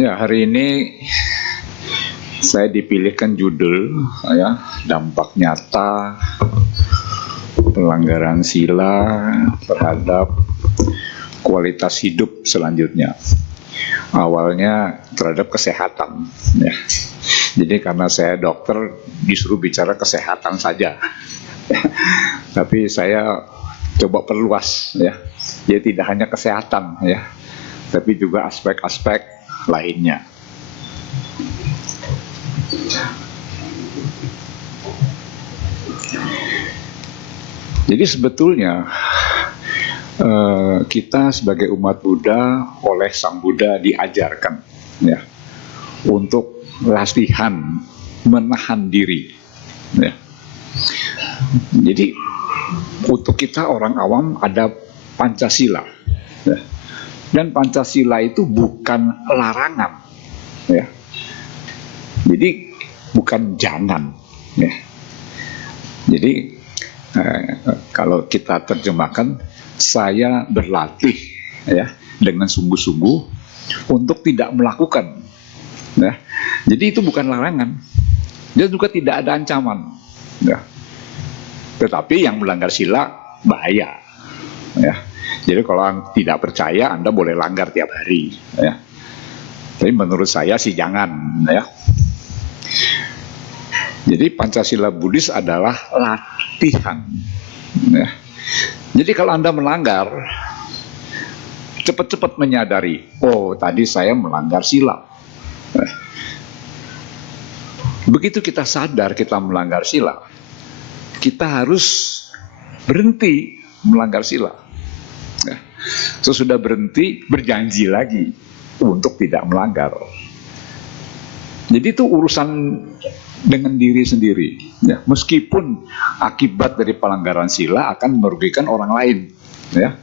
Ya, hari ini saya dipilihkan judul ya, dampak nyata pelanggaran sila terhadap kualitas hidup selanjutnya. Awalnya terhadap kesehatan ya. Jadi karena saya dokter disuruh bicara kesehatan saja. Tapi saya coba perluas ya. Jadi tidak hanya kesehatan ya, tapi juga aspek-aspek lainnya. Jadi sebetulnya kita sebagai umat Buddha oleh Sang Buddha diajarkan ya untuk latihan menahan diri ya. Jadi untuk kita orang awam ada Pancasila ya. Dan Pancasila itu bukan larangan ya. Jadi bukan jangan ya. Jadi kalau kita terjemahkan, saya berlatih ya dengan sungguh-sungguh untuk tidak melakukan ya. Jadi itu bukan larangan, dia juga tidak ada ancaman ya. Tetapi yang melanggar sila bahaya ya. Jadi kalau tidak percaya, Anda boleh langgar tiap hari ya. Tapi menurut saya sih jangan ya. Jadi Pancasila Buddhis adalah latihan ya. Jadi kalau Anda melanggar, cepat-cepat menyadari, oh tadi saya melanggar sila. Begitu kita sadar kita melanggar sila, kita harus berhenti melanggar sila. Sesudah berhenti, berjanji lagi untuk tidak melanggar. Jadi itu urusan dengan diri sendiri ya. Meskipun akibat dari pelanggaran sila akan merugikan orang lain ya,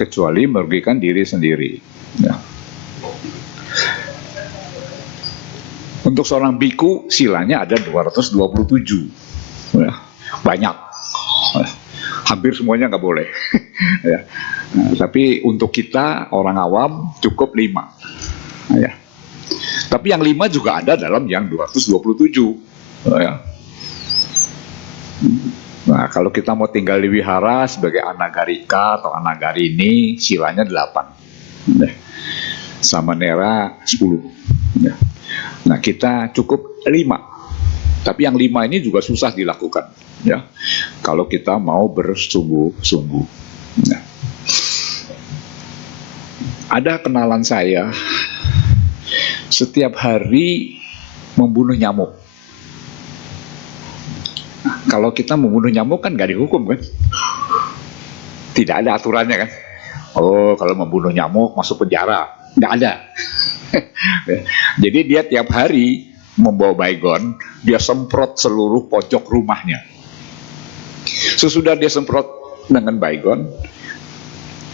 kecuali merugikan diri sendiri ya. Untuk seorang biku silanya ada 227 ya. Banyak ya. Hampir semuanya nggak boleh ya. Tapi untuk kita orang awam cukup 5 ya. Tapi yang 5 juga ada dalam yang 227 ya. Nah kalau kita mau tinggal di wihara sebagai anagarika atau anagarini, silanya 8 ya. Samanera 10 ya. Nah kita cukup 5. Tapi yang 5 ini juga susah dilakukan ya, kalau kita mau bersungguh-sungguh ya. Ada kenalan saya setiap hari membunuh nyamuk. Nah, kalau kita membunuh nyamuk kan gak dihukum kan, tidak ada aturannya kan. Oh kalau membunuh nyamuk masuk penjara, gak ada. Jadi dia tiap hari membawa baygon, dia semprot seluruh pojok rumahnya. Sesudah dia semprot dengan baygon,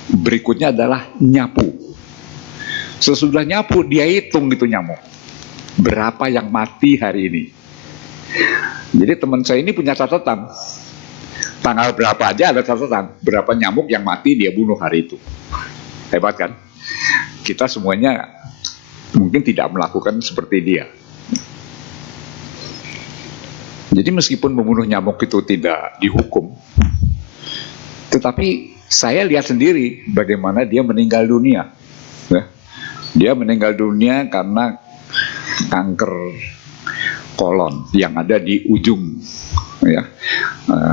berikutnya adalah nyapu. Sesudah nyapu, dia hitung gitu nyamuk, berapa yang mati hari ini. Jadi teman saya ini punya catatan, tanggal berapa aja ada catatan, berapa nyamuk yang mati dia bunuh hari itu. Hebat kan? Kita semuanya mungkin tidak melakukan seperti dia. Jadi meskipun membunuh nyamuk itu tidak dihukum, tetapi saya lihat sendiri bagaimana dia meninggal dunia ya. Dia meninggal dunia karena kanker kolon yang ada di ujung ya,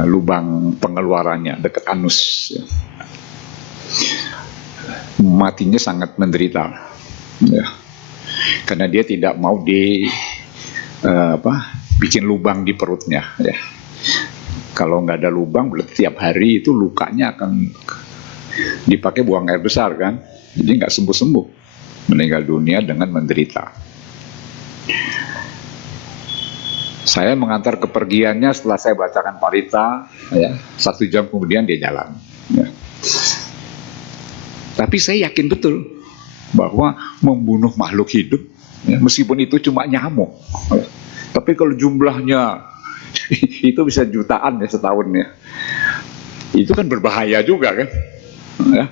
lubang pengeluarannya dekat anus ya. Matinya sangat menderita ya, karena dia tidak mau bikin lubang di perutnya ya. Kalau nggak ada lubang, berarti tiap hari itu lukanya akan dipakai buang air besar kan. Jadi nggak sembuh-sembuh, meninggal dunia dengan menderita. Saya mengantar kepergiannya setelah saya bacakan parita ya, 1 jam kemudian dia jalan ya. Tapi saya yakin betul bahwa membunuh makhluk hidup ya, meskipun itu cuma nyamuk ya, tapi kalau jumlahnya itu bisa jutaan ya setahun ya, itu kan berbahaya juga kan ya.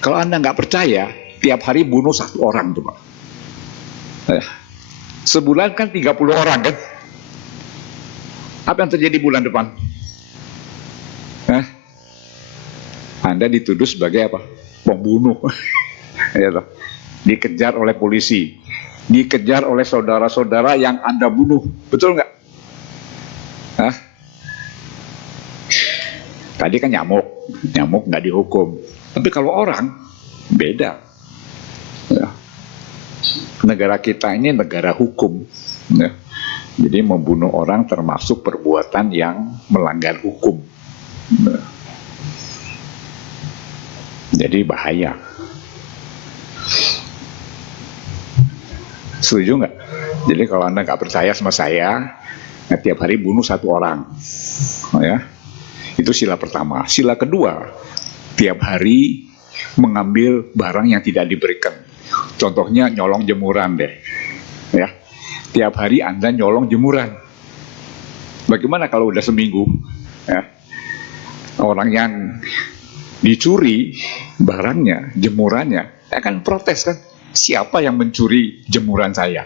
Kalau Anda nggak percaya, tiap hari bunuh 1 orang tuh Pak. Sebulan kan 30 orang kan. Apa yang terjadi bulan depan? Anda dituduh sebagai apa? Pembunuh. Ya, dikejar oleh polisi, dikejar oleh saudara-saudara yang Anda bunuh, betul nggak? Tadi kan nyamuk nggak dihukum, tapi kalau orang beda. Ya. Negara kita ini negara hukum, ya. Jadi membunuh orang termasuk perbuatan yang melanggar hukum. Ya. Jadi bahaya. Setuju nggak? Jadi kalau Anda nggak percaya sama saya, tiap hari bunuh 1 orang, ya, itu sila pertama. Sila kedua, tiap hari mengambil barang yang tidak diberikan. Contohnya nyolong jemuran deh, ya. Tiap hari Anda nyolong jemuran. Bagaimana kalau udah seminggu, ya? Orang yang dicuri barangnya, jemurannya, akan protes kan? Siapa yang mencuri jemuran saya?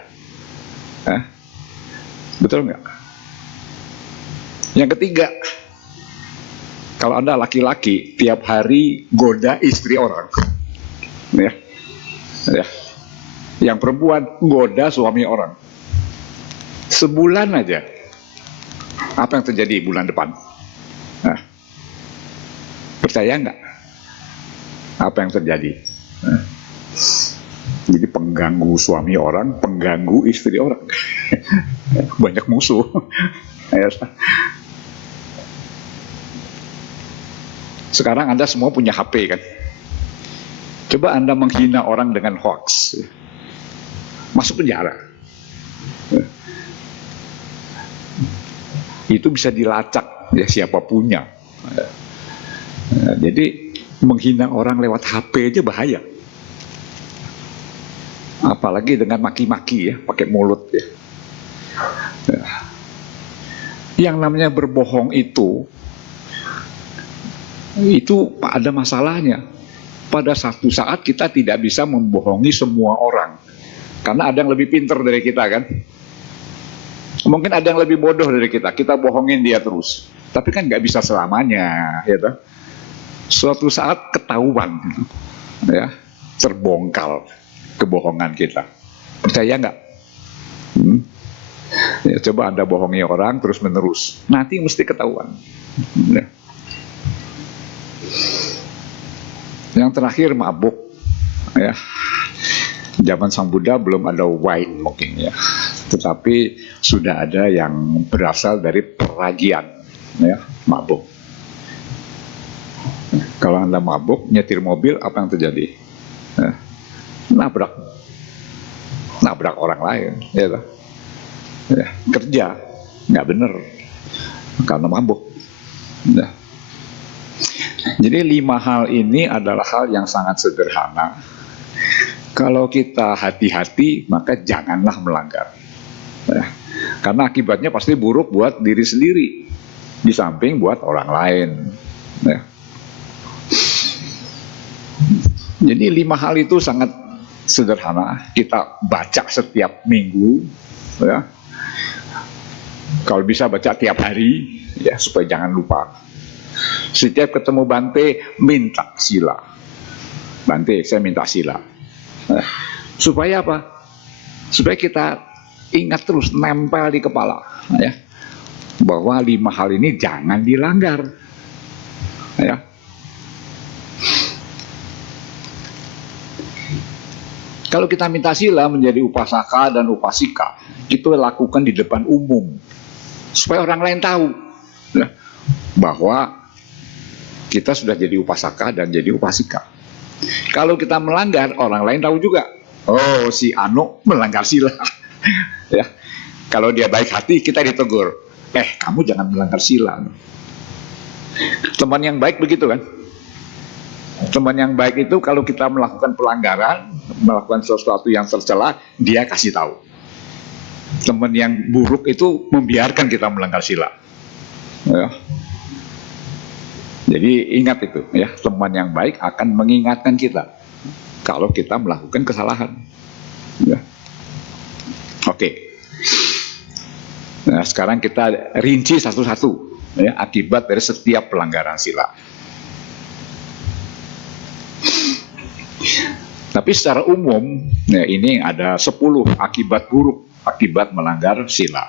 Betul nggak? Yang ketiga, kalau Anda laki-laki tiap hari goda istri orang, ya. Yang perempuan goda suami orang, sebulan aja, apa yang terjadi bulan depan? Percaya nggak? Apa yang terjadi? Jadi pengganggu suami orang, pengganggu istri orang. Banyak musuh. Sekarang Anda semua punya HP kan? Coba Anda menghina orang dengan hoax, masuk penjara. Itu bisa dilacak ya siapa punya. Jadi menghina orang lewat HP aja bahaya. Apalagi dengan maki-maki ya, pakai mulut ya. Yang namanya berbohong itu ada masalahnya. Pada satu saat kita tidak bisa membohongi semua orang, karena ada yang lebih pintar dari kita kan. Mungkin ada yang lebih bodoh dari kita bohongin dia terus. Tapi kan nggak bisa selamanya, ya toh. Suatu saat ketahuan, ya, terbongkar kebohongan kita. Percaya nggak? Ya, coba Anda bohongi orang terus menerus, nanti mesti ketahuan. Ya. Yang terakhir mabuk, ya. Zaman Sang Buddha belum ada wine mungkin ya, tetapi sudah ada yang berasal dari peragian, ya, mabuk. Kalau Anda mabuk nyetir mobil, apa yang terjadi? Ya. Nabrak orang lain, ya. Ya, kerja nggak bener karena mabuk. Ya. Jadi 5 hal ini adalah hal yang sangat sederhana. Kalau kita hati-hati, maka janganlah melanggar. Ya. Karena akibatnya pasti buruk buat diri sendiri, di samping buat orang lain. Ya. Jadi 5 hal itu sangat sederhana. Kita baca setiap minggu, ya. Kalau bisa baca tiap hari, ya, supaya jangan lupa. Setiap ketemu Bante, minta sila. Bante, saya minta sila. Supaya apa? Supaya kita ingat terus, nempel di kepala, ya, bahwa 5 hal ini jangan dilanggar, ya. Kalau kita minta sila menjadi upasaka dan upasika, itu lakukan di depan umum, supaya orang lain tahu, ya, bahwa kita sudah jadi upasaka dan jadi upasika. Kalau kita melanggar, orang lain tahu juga, oh, si Anu melanggar sila. Ya. Kalau dia baik hati, kita ditegur, kamu jangan melanggar sila. Teman yang baik begitu kan? Teman yang baik itu kalau kita melakukan pelanggaran, melakukan sesuatu yang tercela, dia kasih tahu. Teman yang buruk itu membiarkan kita melanggar sila. Ya. Jadi ingat itu, ya, teman yang baik akan mengingatkan kita kalau kita melakukan kesalahan. Ya. Oke. Nah, sekarang kita rinci satu-satu ya, akibat dari setiap pelanggaran sila. Tapi secara umum, ya, ini ada 10 akibat buruk akibat melanggar sila.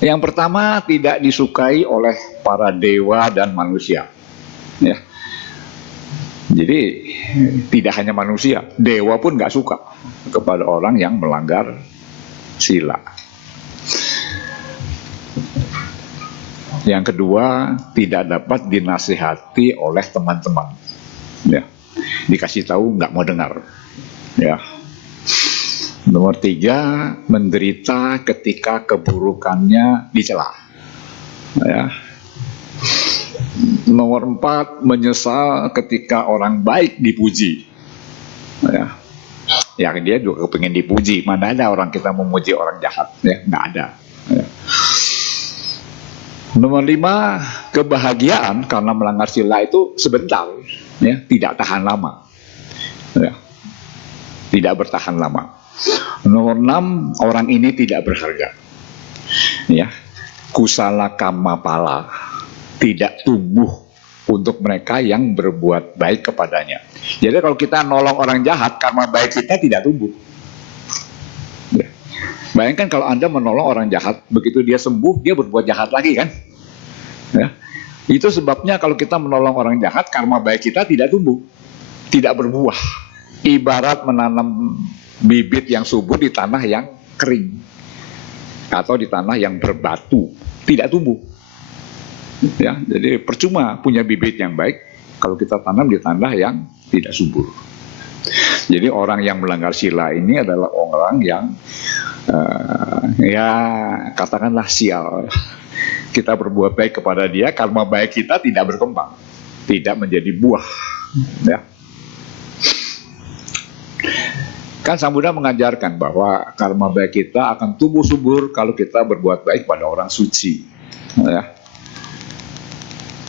Yang pertama, tidak disukai oleh para dewa dan manusia. Ya. Jadi tidak hanya manusia, dewa pun nggak suka kepada orang yang melanggar sila. Yang kedua, tidak dapat dinasihati oleh teman-teman. Ya. Dikasih tahu nggak mau dengar. Ya. Nomor 3, menderita ketika keburukannya dicela. Ya. Nomor 4, menyesal ketika orang baik dipuji. Ya. Ya, dia juga pengen dipuji. Mana ada orang kita memuji orang jahat? Ya, nggak ada. Ya. Nomor 5, kebahagiaan karena melanggar sila itu sebentar, ya, tidak tahan lama. Ya. Tidak bertahan lama. Nomor 6, orang ini tidak berharga. Ya. Kusala kama pala tidak tumbuh untuk mereka yang berbuat baik kepadanya. Jadi kalau kita nolong orang jahat, karma baik kita tidak tumbuh. Ya. Bayangkan kalau Anda menolong orang jahat, begitu dia sembuh, dia berbuat jahat lagi kan? Ya. Itu sebabnya kalau kita menolong orang jahat, karma baik kita tidak tumbuh, tidak berbuah. Ibarat menanam bibit yang subur di tanah yang kering atau di tanah yang berbatu, tidak tumbuh. Ya, jadi percuma punya bibit yang baik kalau kita tanam di tanah yang tidak subur. Jadi orang yang melanggar sila ini adalah orang yang ya katakanlah sial. Kita berbuat baik kepada dia, karma baik kita tidak berkembang, tidak menjadi buah. Ya. Kan Sang Buddha mengajarkan bahwa karma baik kita akan tumbuh subur kalau kita berbuat baik pada orang suci. Ya.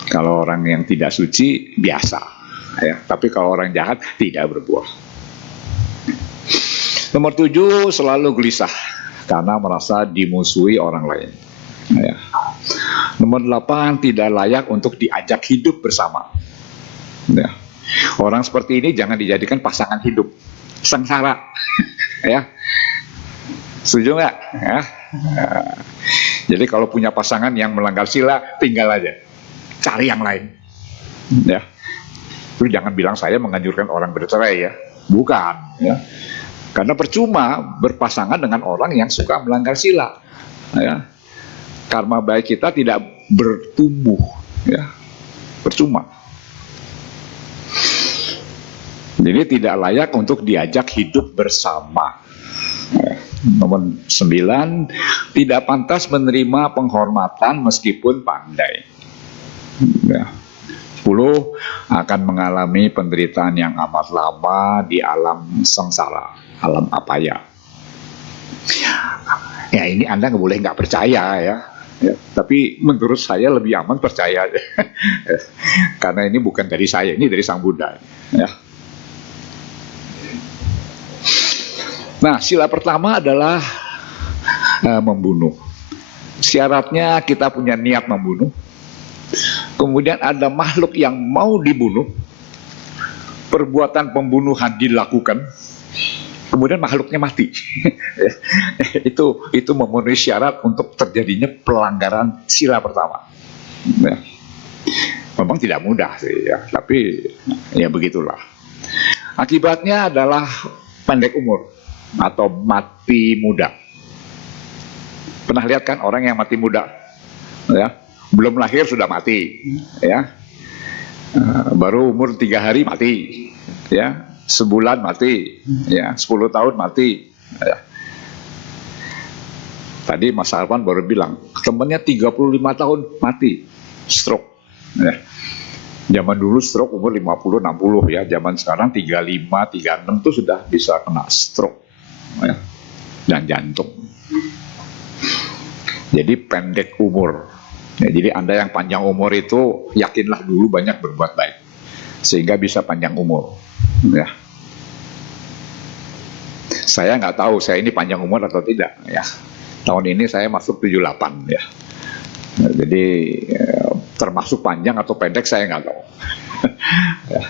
Kalau orang yang tidak suci biasa, ya. Tapi kalau orang jahat tidak berbuah. Nomor 7, selalu gelisah karena merasa dimusuhi orang lain. Ya. Nomor 8, tidak layak untuk diajak hidup bersama. Ya. Orang seperti ini jangan dijadikan pasangan hidup, sengsara. Ya. Setuju nggak? Ya. Jadi kalau punya pasangan yang melanggar sila, tinggal aja, cari yang lain. Ya. Lu jangan bilang saya menganjurkan orang bercerai ya, bukan. Ya. Karena percuma berpasangan dengan orang yang suka melanggar sila. Ya. Karma baik kita tidak bertumbuh, ya, percuma. Jadi tidak layak untuk diajak hidup bersama. Nomor 9, tidak pantas menerima penghormatan meskipun pandai. Ya. 10, akan mengalami penderitaan yang amat lama di alam sengsara, alam apaya. Ya ini Anda boleh nggak percaya ya. Ya, tapi menurut saya lebih aman percaya karena ini bukan dari saya, ini dari Sang Buddha. Ya. Nah, sila pertama adalah membunuh. Syaratnya kita punya niat membunuh. Kemudian ada makhluk yang mau dibunuh, perbuatan pembunuhan dilakukan, kemudian makhluknya mati. itu memenuhi syarat untuk terjadinya pelanggaran sila pertama. Ya. Memang tidak mudah sih ya, tapi ya begitulah. Akibatnya adalah pendek umur atau mati muda. Pernah lihat kan orang yang mati muda? Ya, belum lahir sudah mati. Ya, baru umur 3 hari mati. Ya. Sebulan mati, ya, 10 tahun mati. Ya. Tadi Mas Arwan baru bilang, temannya 35 tahun mati, stroke. Ya. Zaman dulu stroke umur 50-60 ya, zaman sekarang 35-36 tuh sudah bisa kena stroke, ya, dan jantung. Jadi pendek umur. Ya, jadi Anda yang panjang umur itu yakinlah dulu banyak berbuat baik. sehingga bisa panjang umur. Ya. Saya nggak tahu saya ini panjang umur atau tidak. Ya. Tahun ini saya masuk 78 ya. Nah, jadi termasuk panjang atau pendek saya nggak tahu. Ya.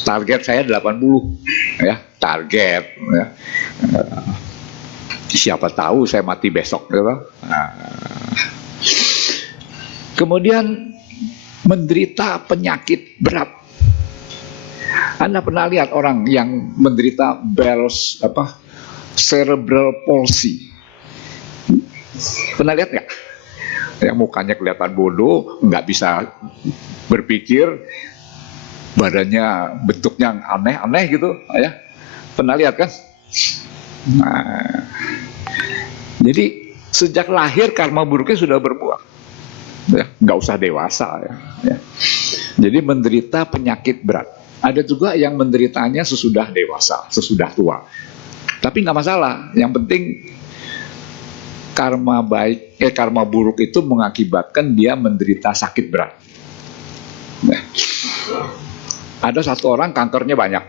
Target saya 80 ya, target ya. Siapa tahu saya mati besok gitu. Nah. Kemudian menderita penyakit berat. Anda pernah lihat orang yang menderita cerebral palsy? Pernah lihat nggak? Yang mukanya kelihatan bodoh, nggak bisa berpikir, badannya bentuknya aneh-aneh gitu, ya. Pernah lihat kan? Nah, jadi sejak lahir karma buruknya sudah berbuah. Ya, nggak usah dewasa ya. Jadi menderita penyakit berat. Ada juga yang menderitanya sesudah dewasa, sesudah tua. Tapi nggak masalah. Yang penting karma buruk itu mengakibatkan dia menderita sakit berat. Nah, ada satu orang kankernya banyak.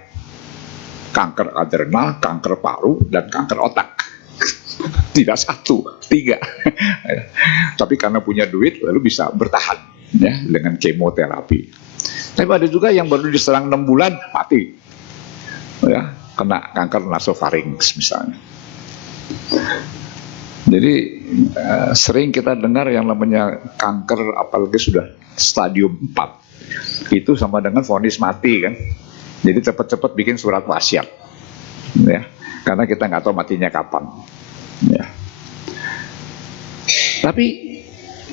Kanker adrenal, kanker paru, dan kanker otak. Tidak satu, 3. Tapi karena punya duit lalu bisa bertahan ya dengan kemoterapi. Tapi ada juga yang baru diserang 6 bulan mati ya, kena kanker nasofarinks misalnya. Jadi sering kita dengar yang namanya kanker, apalagi sudah stadium 4, itu sama dengan vonis mati kan. Jadi cepat-cepat bikin surat wasiat ya, karena kita nggak tahu matinya kapan ya. Tapi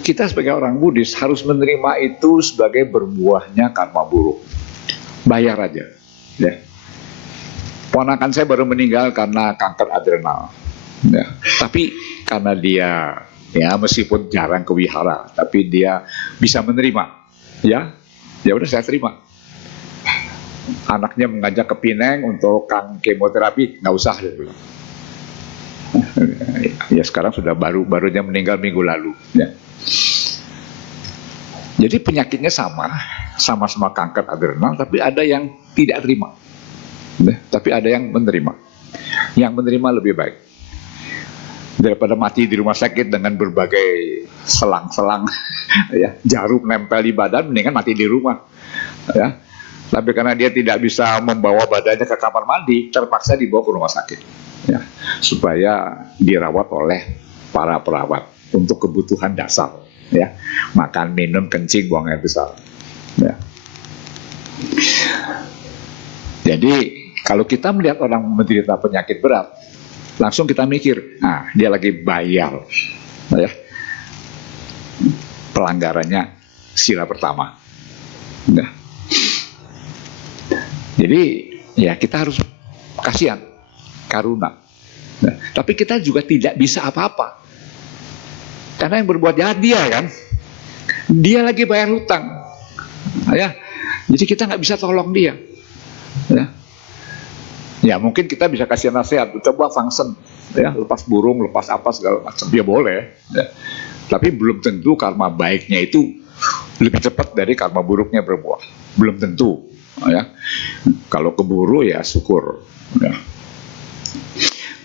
kita sebagai orang Buddhis harus menerima itu sebagai berbuahnya karma buruk. Bayar aja ya. Ponakan saya baru meninggal karena kanker adrenal ya. Tapi karena dia ya meskipun jarang ke wihara, tapi dia bisa menerima ya udah saya terima. Anaknya mengajak ke Pineng untuk kemoterapi, nggak usah dia bilang. Ya sekarang sudah barunya meninggal minggu lalu ya. Jadi penyakitnya sama-sama kanker adrenal, tapi ada yang tidak terima ya, tapi ada yang menerima. Yang menerima lebih baik daripada mati di rumah sakit dengan berbagai selang-selang ya, jarum nempel di badan, mendingan mati di rumah ya. Tapi karena dia tidak bisa membawa badannya ke kamar mandi, terpaksa dibawa ke rumah sakit ya, supaya dirawat oleh para perawat untuk kebutuhan dasar ya, makan, minum, kencing, buang air besar ya. Jadi kalau kita melihat orang menderita penyakit berat, langsung kita mikir, nah dia lagi bayar ya, pelanggarannya sila pertama ya. Jadi ya kita harus kasihan, karuna. Nah, tapi kita juga tidak bisa apa-apa, karena yang berbuat jahat dia kan, dia lagi bayar hutang, ya. Jadi kita nggak bisa tolong dia, ya. Ya mungkin kita bisa kasih nasihat, coba fungsen, ya, lepas burung, lepas apa segala macam, ya boleh. Ya. Tapi belum tentu karma baiknya itu lebih cepat dari karma buruknya berbuah, belum tentu. Ya, kalau keburu ya syukur ya.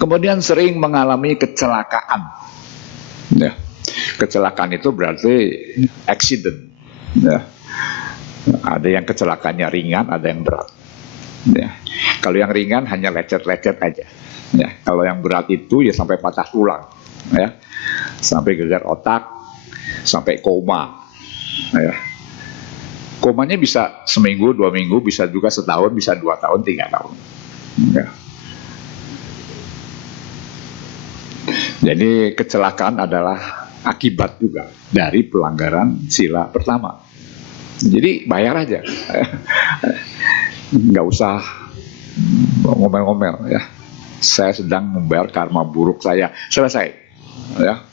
Kemudian sering mengalami kecelakaan ya. Kecelakaan itu berarti accident ya. Ada yang kecelakaannya ringan, ada yang berat ya. Kalau yang ringan hanya lecet-lecet aja ya. Kalau yang berat itu ya sampai patah tulang ya, sampai gegar otak, sampai koma ya. Komanya bisa seminggu, 2 minggu, bisa juga setahun, bisa 2 tahun, 3 tahun. Ya. Jadi kecelakaan adalah akibat juga dari pelanggaran sila pertama. Jadi bayar aja, nggak usah ngomel-ngomel ya. Saya sedang membayar karma buruk saya, selesai. Ya.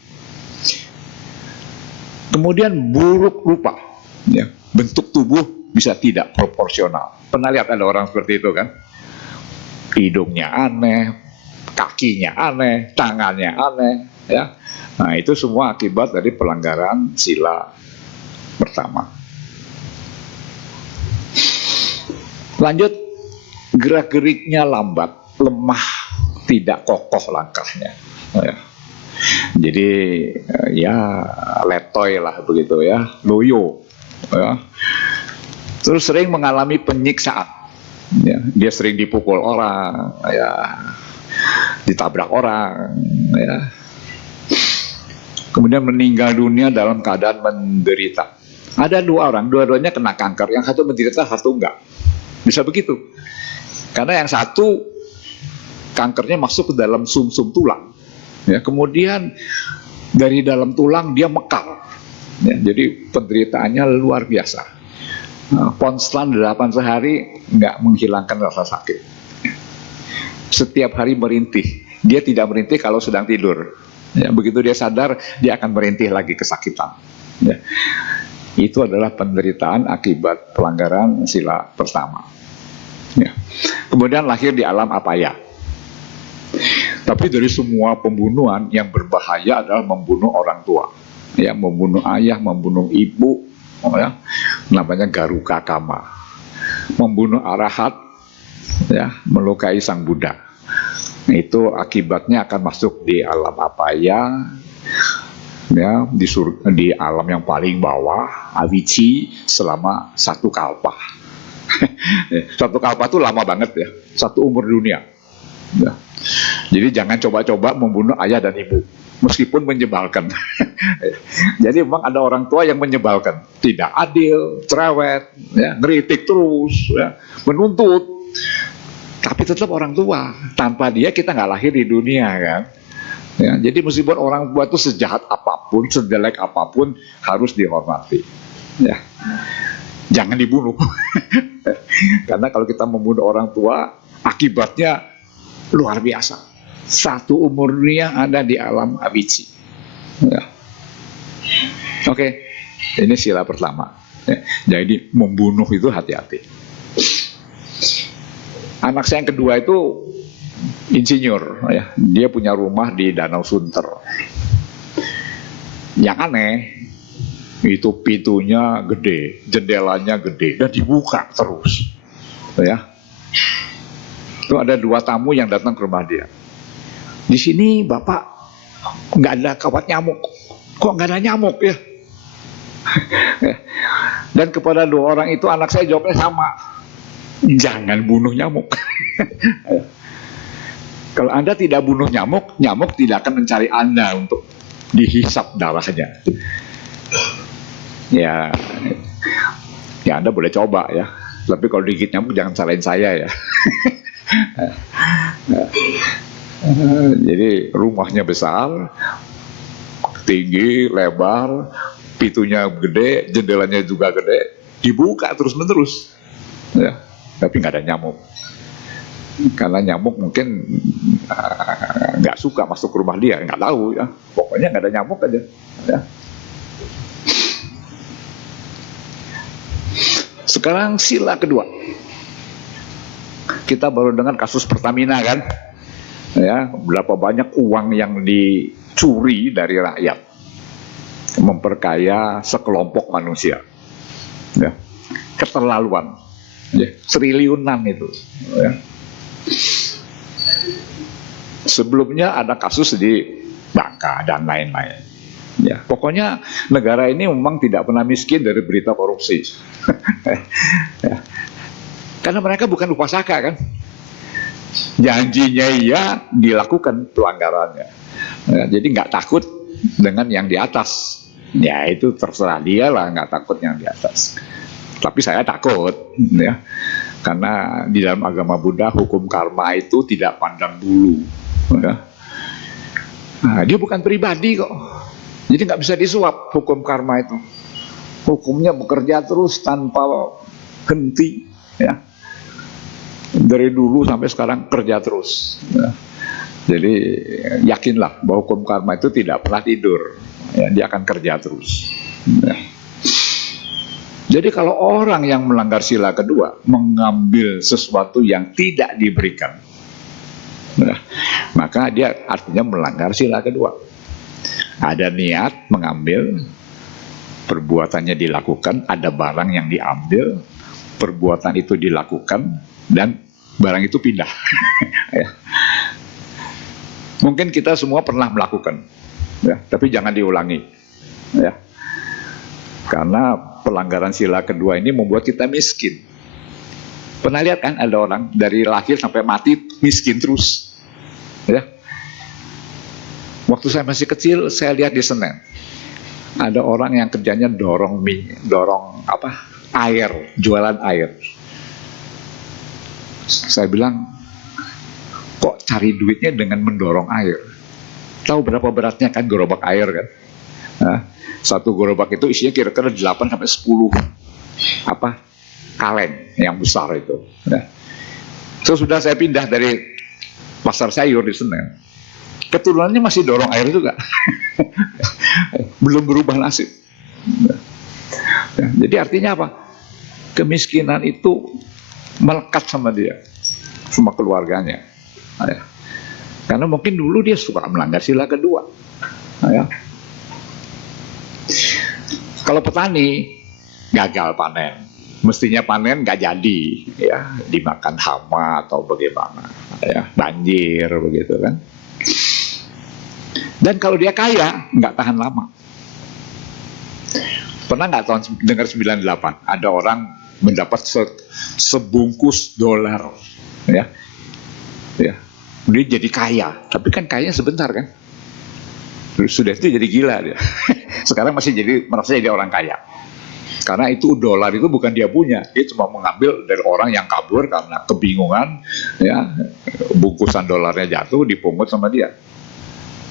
Kemudian buruk rupa, ya. Bentuk tubuh bisa tidak proporsional. Pernah lihat ada orang seperti itu kan? Hidungnya aneh, kakinya aneh, tangannya aneh, ya. Nah itu semua akibat dari pelanggaran sila pertama. Lanjut, gerak-geriknya lambat, lemah, tidak kokoh langkahnya. Ya. Jadi ya letoy lah begitu ya, loyo. Ya. Terus sering mengalami penyiksaan. Ya. Dia sering dipukul orang, ya, ditabrak orang, ya. Kemudian meninggal dunia dalam keadaan menderita. Ada 2 orang, dua-duanya kena kanker, yang satu menderita, satu enggak. Bisa begitu. Karena yang satu kankernya masuk ke dalam sumsum tulang. Ya, kemudian dari dalam tulang dia mekar. Ya, jadi penderitaannya luar biasa. Ponslan 8 sehari nggak menghilangkan rasa sakit. Setiap hari merintih. Dia tidak merintih kalau sedang tidur. Ya, begitu dia sadar, dia akan merintih lagi kesakitan. Ya. Itu adalah penderitaan akibat pelanggaran sila pertama. Ya. Kemudian lahir di alam apaya. Tapi dari semua pembunuhan yang berbahaya adalah membunuh orang tua. Ya, membunuh ayah, membunuh ibu, ya, namanya Garuka Kama. Membunuh arahat, ya, melukai sang Buddha. Itu akibatnya akan masuk di alam apaya, ya, di alam yang paling bawah, avici, selama 1 kalpa. 1 kalpa itu lama banget ya, 1 umur dunia. Ya. Jadi jangan coba-coba membunuh ayah dan ibu, meskipun menyebalkan. Jadi memang ada orang tua yang menyebalkan, tidak adil, cerewet, ya, ngeritik terus, ya, menuntut. Tapi tetap orang tua. Tanpa dia kita nggak lahir di dunia, kan? Ya, jadi meskipun orang tua itu sejahat apapun, sejelek apapun, harus dihormati. Ya. Jangan dibunuh. Karena kalau kita membunuh orang tua, akibatnya luar biasa. 1 umur dunia ada di alam avici. Ya. Oke, ini sila pertama. Ya. Jadi membunuh itu hati-hati. Anak saya yang kedua itu insinyur, ya. Dia punya rumah di Danau Sunter. Yang aneh, itu pintunya gede, jendelanya gede, dan dibuka terus. Ya. Itu ada 2 tamu yang datang ke rumah dia. Di sini Bapak nggak ada kawat nyamuk. Kok nggak ada nyamuk ya? Dan kepada 2 orang itu anak saya jawabnya sama. Jangan bunuh nyamuk. Kalau Anda tidak bunuh nyamuk, nyamuk tidak akan mencari Anda untuk dihisap darahnya. Ya Anda boleh coba ya. Tapi kalau digigit nyamuk jangan salahin saya ya. Jadi rumahnya besar, tinggi, lebar, pintunya gede, jendelanya juga gede, dibuka terus-menerus. Ya, tapi nggak ada nyamuk. Karena nyamuk mungkin nggak suka masuk ke rumah dia, nggak tahu ya. Pokoknya nggak ada nyamuk aja. Ya. Sekarang sila kedua. Kita baru dengar kasus Pertamina kan, ya, berapa banyak uang yang dicuri dari rakyat, memperkaya sekelompok manusia, ya, keterlaluan, ya, triliunan itu. Ya. Sebelumnya ada kasus di Bangka dan lain-lain. Ya, pokoknya negara ini memang tidak pernah miskin dari berita korupsi. Ya. Karena mereka bukan upasaka kan. Janjinya iya, dilakukan pelanggarannya. Ya, jadi nggak takut dengan yang di atas. Ya itu terserah dia lah, nggak takut yang di atas. Tapi saya takut, ya. Karena di dalam agama Buddha hukum karma itu tidak pandang bulu. Ya. Nah, dia bukan pribadi kok. Jadi nggak bisa disuap hukum karma itu. Hukumnya bekerja terus tanpa henti, ya. Dari dulu sampai sekarang kerja terus. Ya. Jadi yakinlah bahwa hukum karma itu tidak pernah tidur. Ya, dia akan kerja terus. Ya. Jadi kalau orang yang melanggar sila kedua mengambil sesuatu yang tidak diberikan, ya, maka dia artinya melanggar sila kedua. Ada niat mengambil, perbuatannya dilakukan, ada barang yang diambil, perbuatan itu dilakukan dan barang itu pindah. Ya. Mungkin kita semua pernah melakukan, ya, tapi jangan diulangi, ya. Karena pelanggaran sila kedua ini membuat kita miskin. Pernah lihat kan ada orang dari lahir sampai mati miskin terus, ya. Waktu saya masih kecil, saya lihat di Senen ada orang yang kerjanya dorong air, jualan air. Saya bilang, kok cari duitnya dengan mendorong air? Tahu berapa beratnya kan gerobak air kan? Nah, satu gerobak itu isinya kira-kira 8 sampai 10 kaleng yang besar itu. Nah, sesudah saya pindah dari pasar sayur di Senen, keturunannya masih dorong air juga. Belum berubah nasib. Nah, jadi artinya apa? Kemiskinan itu melekat sama dia, sama keluarganya. Ya. Karena mungkin dulu dia suka melanggar sila kedua. Ya. Kalau petani gagal panen, mestinya panen nggak jadi, ya, dimakan hama atau bagaimana, ya, banjir begitu kan. Dan kalau dia kaya nggak tahan lama. Pernah nggak tahun dengar 98 ada orang mendapat sebungkus dolar, ya, ya, dia jadi kaya, tapi kan kayanya sebentar kan, sudah itu jadi gila dia. Sekarang masih merasa jadi orang kaya, karena itu dolar itu bukan dia punya, dia cuma mengambil dari orang yang kabur karena kebingungan, ya, bungkusan dolarnya jatuh dipungut sama dia,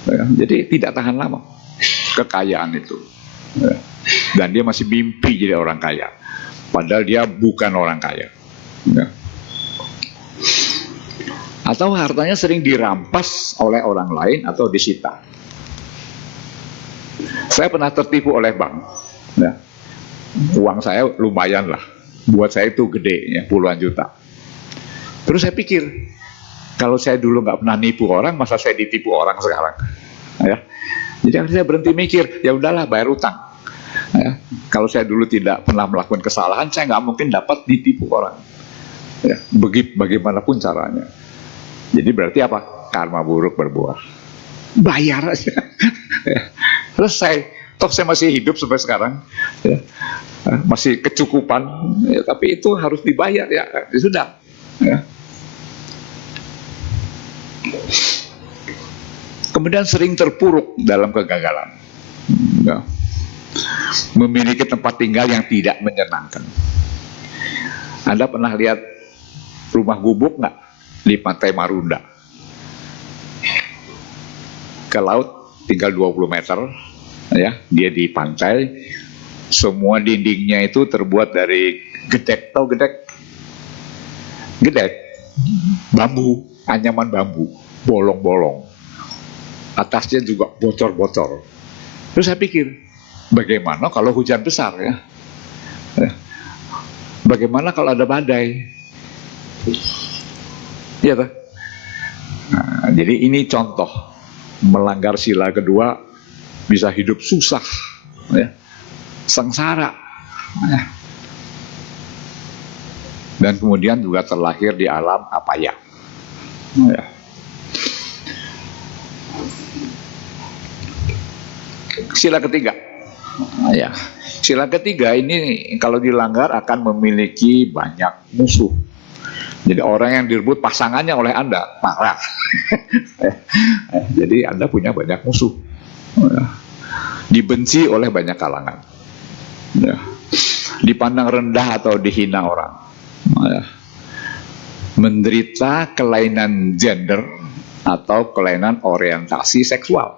ya, jadi tidak tahan lama kekayaan itu, ya. Dan dia masih mimpi jadi orang kaya, padahal dia bukan orang kaya, ya. Atau hartanya sering dirampas oleh orang lain atau disita. Saya pernah tertipu oleh bank, ya. Uang saya lumayan lah, buat saya itu gede, ya, puluhan juta. Terus saya pikir, kalau saya dulu nggak pernah nipu orang, masa saya ditipu orang sekarang, ya. Jadi akhirnya saya berhenti mikir, ya udahlah bayar utang, ya. Kalau saya dulu tidak pernah melakukan kesalahan, saya nggak mungkin dapat ditipu orang, ya, bagaimanapun caranya. Jadi berarti apa? Karma buruk berbuah. Bayar aja. Ya. Selesai. Toh saya masih hidup sampai sekarang, ya. Masih kecukupan, ya, tapi itu harus dibayar, ya, sudah, ya. Kemudian sering terpuruk dalam kegagalan, ya. Memiliki tempat tinggal yang tidak menyenangkan. Anda pernah lihat rumah gubuk nggak di Pantai Marunda? Ke laut tinggal 20 meter, ya, dia di pantai, semua dindingnya itu terbuat dari gedek, tahu gedek? Gedek, bambu, anyaman bambu, bolong-bolong, atasnya juga bocor-bocor. Terus saya pikir, bagaimana kalau hujan besar, ya? Bagaimana kalau ada badai? Ya, toh? Nah, jadi ini contoh melanggar sila kedua bisa hidup susah, ya, sengsara, ya. Dan kemudian juga terlahir di alam apaya, ya. Sila ketiga, ya, sila ketiga ini kalau dilanggar akan memiliki banyak musuh. Jadi orang yang direbut pasangannya oleh Anda marah. Jadi Anda punya banyak musuh, ya. Dibenci oleh banyak kalangan, ya. Dipandang rendah atau dihina orang, ya. Menderita kelainan gender atau kelainan orientasi seksual.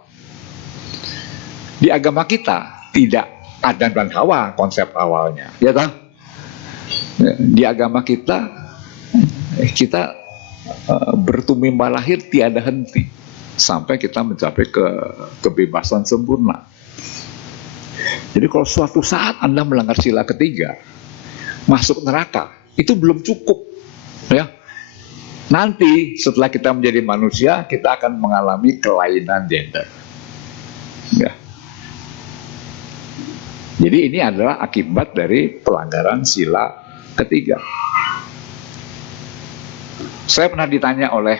Di agama kita tidak Adam dan Hawa konsep awalnya, ya toh? Di agama kita bertumimba lahir tiada henti sampai kita mencapai kebebasan sempurna. Jadi kalau suatu saat Anda melanggar sila ketiga, masuk neraka, itu belum cukup, ya. Nanti setelah kita menjadi manusia, kita akan mengalami kelainan gender, ya. Jadi ini adalah akibat dari pelanggaran sila ketiga. Saya pernah ditanya oleh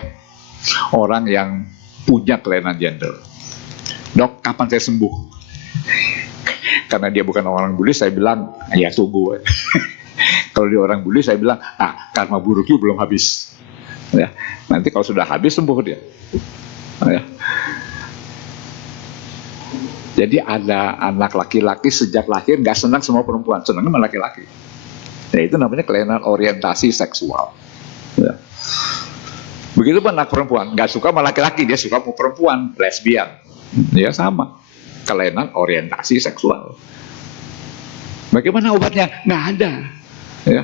orang yang punya kelainan gender, "Dok, kapan saya sembuh?" Karena dia bukan orang Buddhis, saya bilang, ya tunggu. Kalau dia orang Buddhis, saya bilang, karma buruknya belum habis. Ya, nanti kalau sudah habis sembuh dia. Ya. Jadi ada anak laki-laki sejak lahir nggak senang sama perempuan, senangnya sama laki-laki. Ya, itu namanya kelainan orientasi seksual. Ya. Begitu pun anak perempuan nggak suka sama laki-laki, dia suka sama perempuan, lesbian. Ya sama, kelainan orientasi seksual. Bagaimana obatnya? Nggak ada. Ya.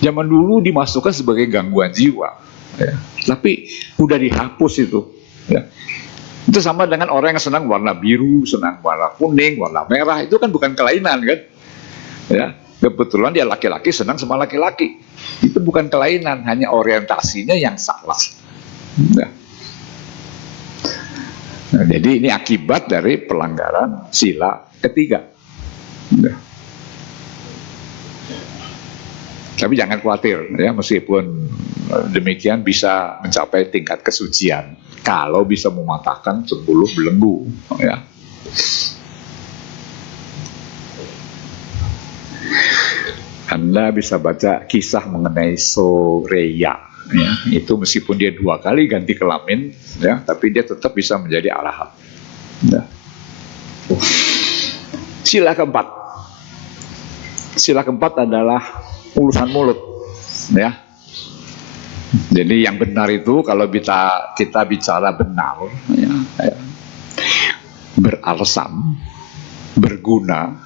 Zaman dulu dimasukkan sebagai gangguan jiwa, ya. Tapi udah dihapus itu. Ya. Itu sama dengan orang yang senang warna biru, senang warna kuning, warna merah. Itu kan bukan kelainan kan? Ya, kebetulan dia laki-laki senang sama laki-laki. Itu bukan kelainan, hanya orientasinya yang salah. Ya. Nah, jadi ini akibat dari pelanggaran sila ketiga. Ya. Tapi jangan khawatir, ya, meskipun demikian bisa mencapai tingkat kesucian kalau bisa mematahkan 10 belenggu, ya. Anda bisa baca kisah mengenai Soreya, ya. Itu meskipun dia 2 kali ganti kelamin, ya, tapi dia tetap bisa menjadi arahat. Ya. Sila keempat. Sila keempat adalah urusan mulut, ya. Jadi yang benar itu kalau kita bicara benar, ya, beralasan, berguna,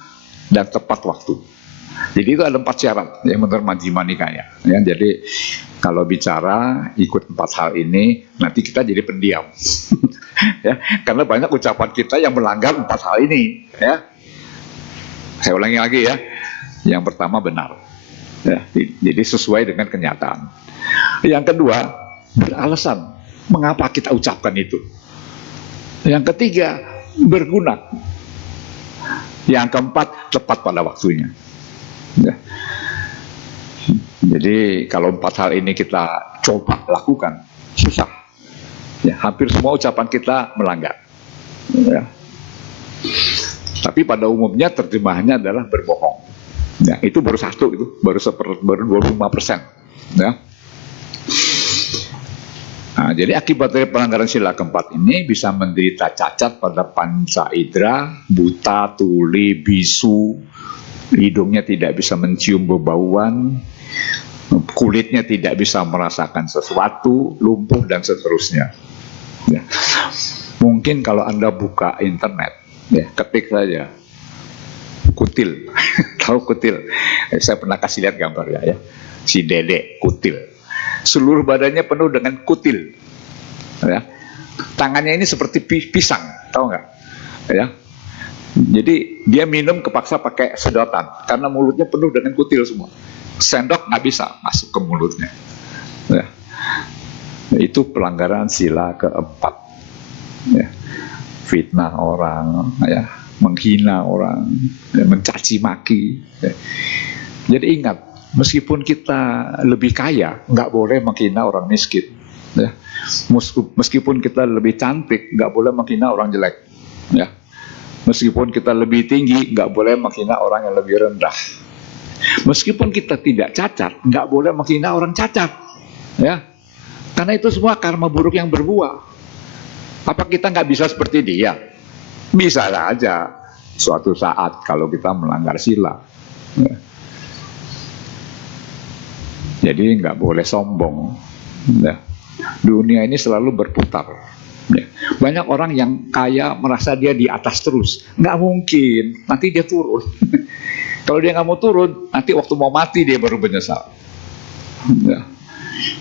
dan tepat waktu. Jadi itu ada 4 syarat yang menurut Majjhima Nikaya. Ya, jadi kalau bicara ikut 4 hal ini, nanti kita jadi pendiam. Ya, karena banyak ucapan kita yang melanggar 4 hal ini. Ya. Saya ulangi lagi ya. Yang pertama benar. Ya, jadi sesuai dengan kenyataan. Yang kedua, beralasan mengapa kita ucapkan itu. Yang ketiga, berguna. Yang keempat, tepat pada waktunya. Ya. Jadi kalau 4 hal ini kita coba lakukan, susah. Ya, hampir semua ucapan kita melanggar. Ya. Tapi pada umumnya terjemahannya adalah berbohong. Ya, itu baru 1, itu baru 25%. Ya. Nah, jadi akibat dari pelanggaran sila keempat ini bisa menderita cacat pada panca indera, buta, tuli, bisu, hidungnya tidak bisa mencium bebauan, kulitnya tidak bisa merasakan sesuatu, lumpuh dan seterusnya. Ya. Mungkin kalau Anda buka internet, ya, ketik saja kutil, tahu kutil? Saya pernah kasih lihat gambarnya, ya. Si Dede kutil. Seluruh badannya penuh dengan kutil. Ya. Tangannya ini seperti pisang, tahu nggak? Ya. Jadi dia minum kepaksa pakai sedotan karena mulutnya penuh dengan kutil semua. Sendok nggak bisa masuk ke mulutnya. Ya. Itu pelanggaran sila keempat. Ya. Fitnah orang, ya, menghina orang, ya, mencaci maki. Ya. Jadi ingat, meskipun kita lebih kaya, nggak boleh menghina orang miskin. Ya. Meskipun kita lebih cantik, nggak boleh menghina orang jelek. Ya. Meskipun kita lebih tinggi, nggak boleh menghina orang yang lebih rendah. Meskipun kita tidak cacat, nggak boleh menghina orang cacat. Ya. Karena itu semua karma buruk yang berbuah. Apa kita nggak bisa seperti dia? Bisa saja suatu saat kalau kita melanggar sila. Ya. Jadi nggak boleh sombong. Ya. Dunia ini selalu berputar. Ya. Banyak orang yang kaya merasa dia di atas terus. Nggak mungkin, nanti dia turun. Kalau dia nggak mau turun, nanti waktu mau mati dia baru menyesal. Ya.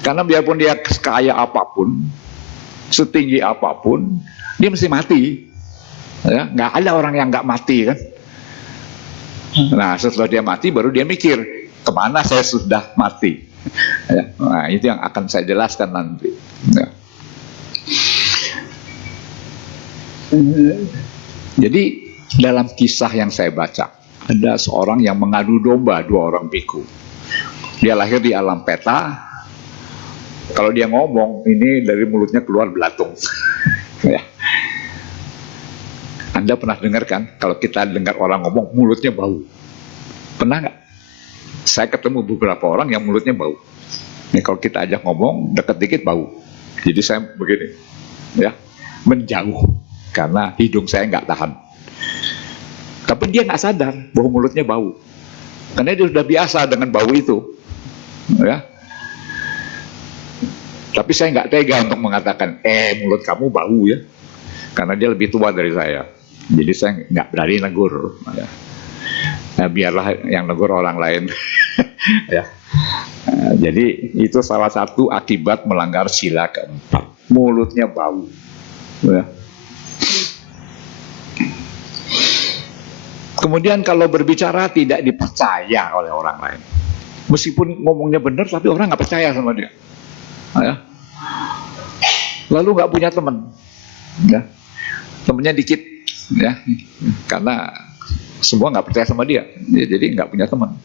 Karena biarpun dia kaya apapun, setinggi apapun, dia mesti mati. Ya, nggak ada orang yang nggak mati kan. Nah, setelah dia mati baru dia mikir, kemana saya sudah mati. Ya, nah, itu yang akan saya jelaskan nanti. Ya. Jadi dalam kisah yang saya baca, ada seorang yang mengadu domba 2 orang biku. Dia lahir di alam peta. Kalau dia ngomong, ini dari mulutnya keluar belatung. Ya. Anda pernah dengar kan, kalau kita dengar orang ngomong, mulutnya bau. Pernah nggak? Saya ketemu beberapa orang yang mulutnya bau. Ini kalau kita ajak ngomong, deket dikit bau. Jadi saya begini, ya, menjauh karena hidung saya nggak tahan. Tapi dia nggak sadar bahwa mulutnya bau, karena dia sudah biasa dengan bau itu, ya. Tapi saya nggak tega untuk mengatakan, mulut kamu bau ya, karena dia lebih tua dari saya. Jadi saya nggak berani negur. Ya. Nah, biarlah yang negur orang lain. Ya. Nah, jadi itu salah satu akibat melanggar sila keempat. Mulutnya bau. Ya. Kemudian kalau berbicara tidak dipercaya oleh orang lain. Meskipun ngomongnya benar, tapi orang nggak percaya sama dia. Ya. Lalu nggak punya teman. Ya. Temennya dikit. Ya. Karena semua nggak percaya sama dia. Jadi nggak punya teman.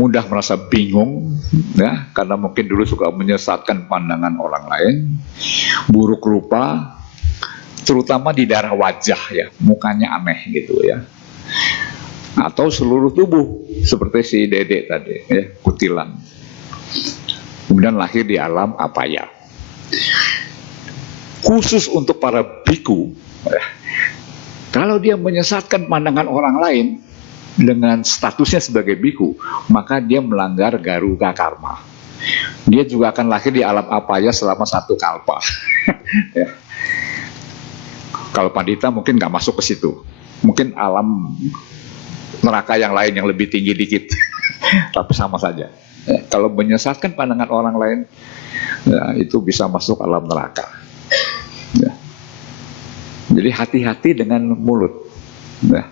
Mudah merasa bingung, ya, karena mungkin dulu suka menyesatkan pandangan orang lain, buruk rupa, terutama di daerah wajah, ya, mukanya aneh gitu ya, atau seluruh tubuh seperti si Dedek tadi, ya, kutilan. Kemudian lahir di alam apaya. Khusus untuk para biku, ya, kalau dia menyesatkan pandangan orang lain dengan statusnya sebagai biku, maka dia melanggar garuga karma. Dia juga akan lahir di alam apaya selama 1 kalpa. Ya. Kalau pandita mungkin nggak masuk ke situ, mungkin alam neraka yang lain yang lebih tinggi dikit. Tapi sama saja. Ya, kalau menyesatkan pandangan orang lain, ya, itu bisa masuk alam neraka. Ya. Jadi hati-hati dengan mulut. Ya.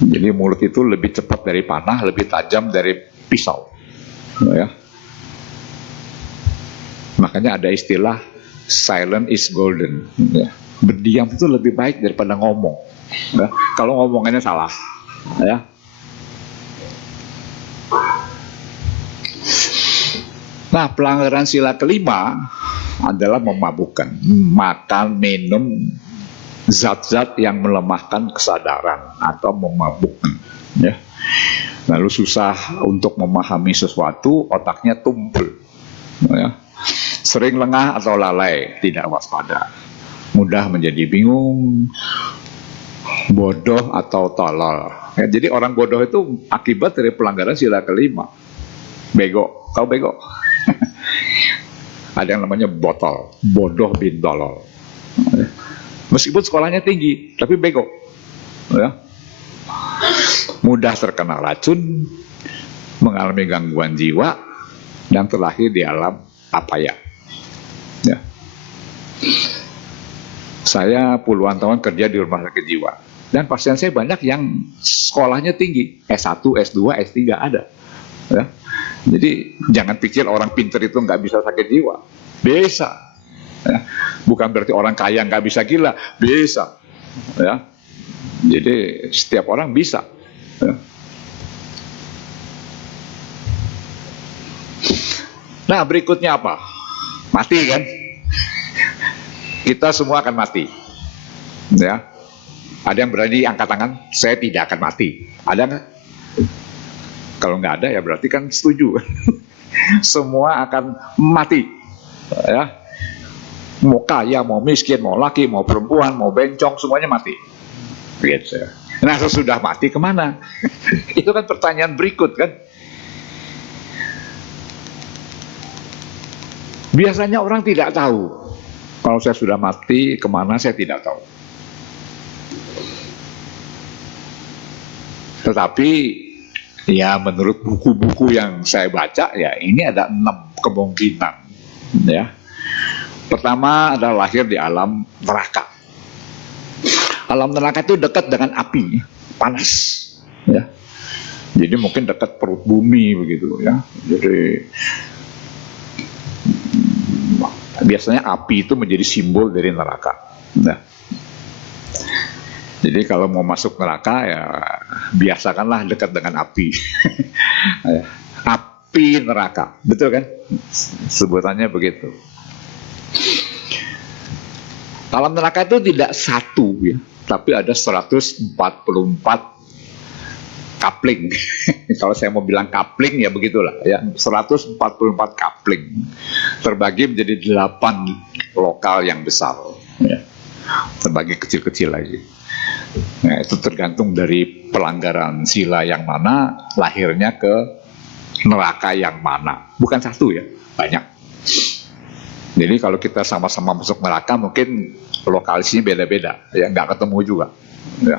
Jadi mulut itu lebih cepat dari panah, lebih tajam dari pisau. Ya. Makanya ada istilah silent is golden. Ya. Berdiam itu lebih baik daripada ngomong. Ya. Kalau ngomongannya salah. Ya. Nah, pelanggaran sila kelima adalah memabukkan, makan, minum zat-zat yang melemahkan kesadaran atau memabukkan. Ya. Lalu susah untuk memahami sesuatu, otaknya tumpul. Ya. Sering lengah atau lalai, tidak waspada. Mudah menjadi bingung, bodoh atau tolol. Ya, jadi orang bodoh itu akibat dari pelanggaran sila kelima. Bego, kau bego. Ada yang namanya botol, bodoh bin tolol. Meskipun sekolahnya tinggi, tapi bego. Ya. Mudah terkena racun, mengalami gangguan jiwa, dan terlahir di alam apaya. Ya. Saya puluhan tahun kerja di rumah sakit jiwa, dan pasien saya banyak yang sekolahnya tinggi, S1, S2, S3 ada. Ya. Jadi jangan pikir orang pinter itu nggak bisa sakit jiwa, bisa. Ya. Bukan berarti orang kaya nggak bisa gila, bisa. Ya. Jadi setiap orang bisa. Ya. Nah, berikutnya apa? Mati kan? Kita semua akan mati. Ya. Ada yang berani angkat tangan, saya tidak akan mati. Ada nggak? Kalau nggak ada ya berarti kan setuju. Semua akan mati. Ya. Mau kaya, mau miskin, mau laki, mau perempuan, mau bencong, semuanya mati. Gitu. Nah, sesudah mati kemana? Itu kan pertanyaan berikut kan. Biasanya orang tidak tahu. Kalau saya sudah mati, kemana saya tidak tahu. Tetapi, ya menurut buku-buku yang saya baca, ya ini ada 6 kemungkinan. Ya. Pertama adalah lahir di alam neraka. Alam neraka itu dekat dengan api, panas. Ya. Jadi mungkin dekat perut bumi begitu ya. Jadi biasanya api itu menjadi simbol dari neraka. Nah. Jadi kalau mau masuk neraka ya biasakanlah dekat dengan api. Api neraka, betul kan? Sebutannya begitu. Alam neraka itu tidak satu ya, tapi ada 144 kapling. Kalau saya mau bilang kapling ya begitulah ya, 144 kapling. Terbagi menjadi 8 lokal yang besar ya. Terbagi kecil-kecil lagi. Nah, itu tergantung dari pelanggaran sila yang mana, lahirnya ke neraka yang mana. Bukan satu ya, banyak. Jadi kalau kita sama-sama masuk neraka mungkin lokalisnya beda-beda, ya nggak ketemu juga. Ya.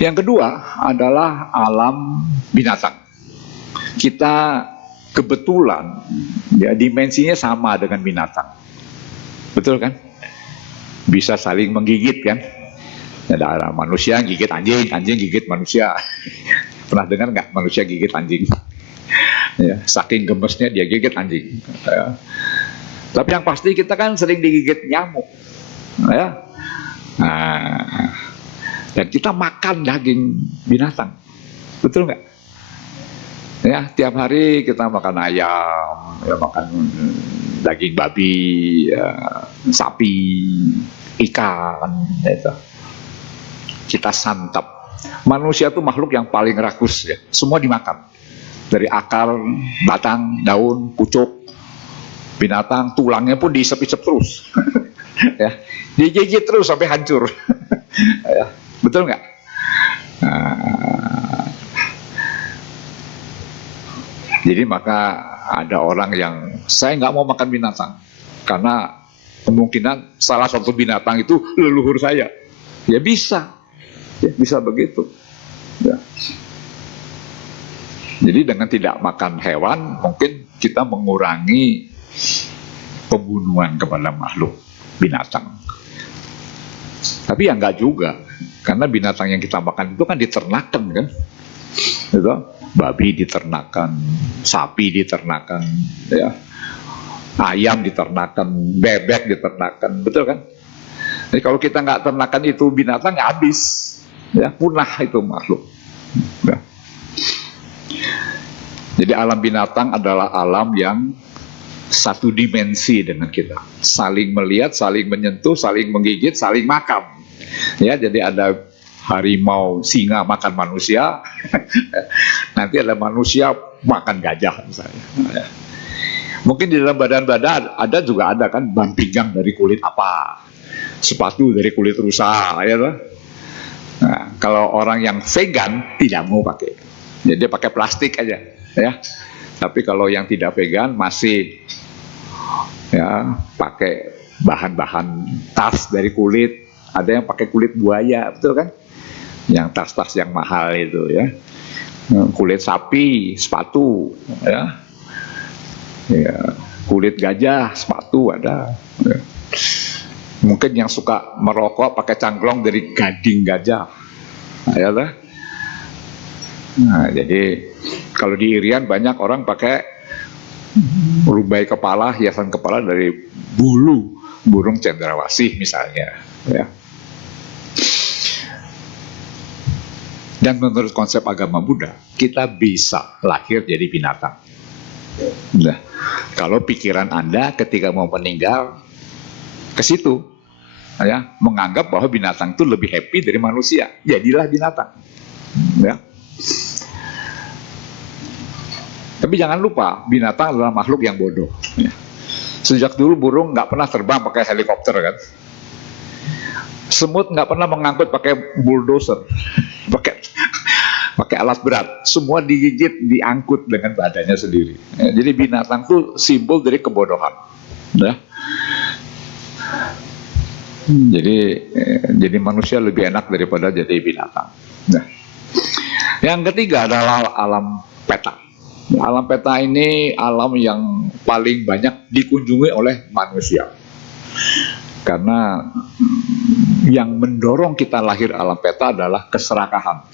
Yang kedua adalah alam binatang. Kita kebetulan ya dimensinya sama dengan binatang, betul kan? Bisa saling menggigit kan? Ada manusia gigit anjing, anjing gigit manusia. Pernah dengar nggak manusia gigit anjing? Ya, saking gemesnya dia gigit anjing. Ya. Tapi yang pasti kita kan sering digigit nyamuk, ya. Nah, dan kita makan daging binatang, betul nggak? Ya, tiap hari kita makan ayam, ya, makan daging babi, ya, sapi, ikan, itu. Kita santap. Manusia itu makhluk yang paling rakus ya. Semua dimakan. Dari akar, batang, daun, pucuk, binatang, tulangnya pun diisep-isep terus. Ya, digigit terus sampai hancur. Ya, betul nggak? Nah, jadi maka ada orang yang saya nggak mau makan binatang karena kemungkinan salah satu binatang itu leluhur saya. Ya bisa, ya, bisa begitu. Ya. Jadi dengan tidak makan hewan mungkin kita mengurangi pembunuhan kepada makhluk binatang. Tapi ya enggak juga, karena binatang yang kita makan itu kan diternakan kan, gitu. Babi diternakan, sapi diternakan, ya, ayam diternakan, bebek diternakan, betul kan? Jadi kalau kita nggak ternakan itu binatang ya habis, ya punah itu makhluk. Ya. Jadi alam binatang adalah alam yang satu dimensi dengan kita, saling melihat, saling menyentuh, saling menggigit, saling makan. Ya, jadi ada harimau, singa makan manusia, nanti ada manusia makan gajah misalnya. Mungkin di dalam badan-badan ada juga ada kan ban pinggang dari kulit apa, sepatu dari kulit rusa, ya toh? Nah, kalau orang yang vegan tidak mau pakai, jadi dia pakai plastik aja, ya. Tapi kalau yang tidak vegan masih ya pakai bahan-bahan tas dari kulit, ada yang pakai kulit buaya, betul kan? Yang tas-tas yang mahal itu ya, kulit sapi, sepatu, ya, ya kulit gajah, sepatu ada. Ya. Mungkin yang suka merokok pakai cangklong dari gading gajah, ya lah. Nah, jadi kalau di Irian banyak orang pakai rumbai kepala, hiasan kepala dari bulu burung cendrawasih misalnya, ya. Dan menurut konsep agama Buddha, kita bisa lahir jadi binatang. Nah, kalau pikiran Anda ketika mau meninggal ke situ, ya, menganggap bahwa binatang itu lebih happy dari manusia, jadilah binatang, ya. Tapi jangan lupa, binatang adalah makhluk yang bodoh. Ya. Sejak dulu burung nggak pernah terbang pakai helikopter kan. Semut nggak pernah mengangkut pakai bulldozer, pakai alat berat. Semua digigit, diangkut dengan badannya sendiri. Ya, jadi binatang itu simbol dari kebodohan. Ya. Jadi manusia lebih enak daripada jadi binatang. Nah. Yang ketiga adalah alam peta. Alam peta ini alam yang paling banyak dikunjungi oleh manusia. Karena yang mendorong kita lahir alam peta adalah keserakahan.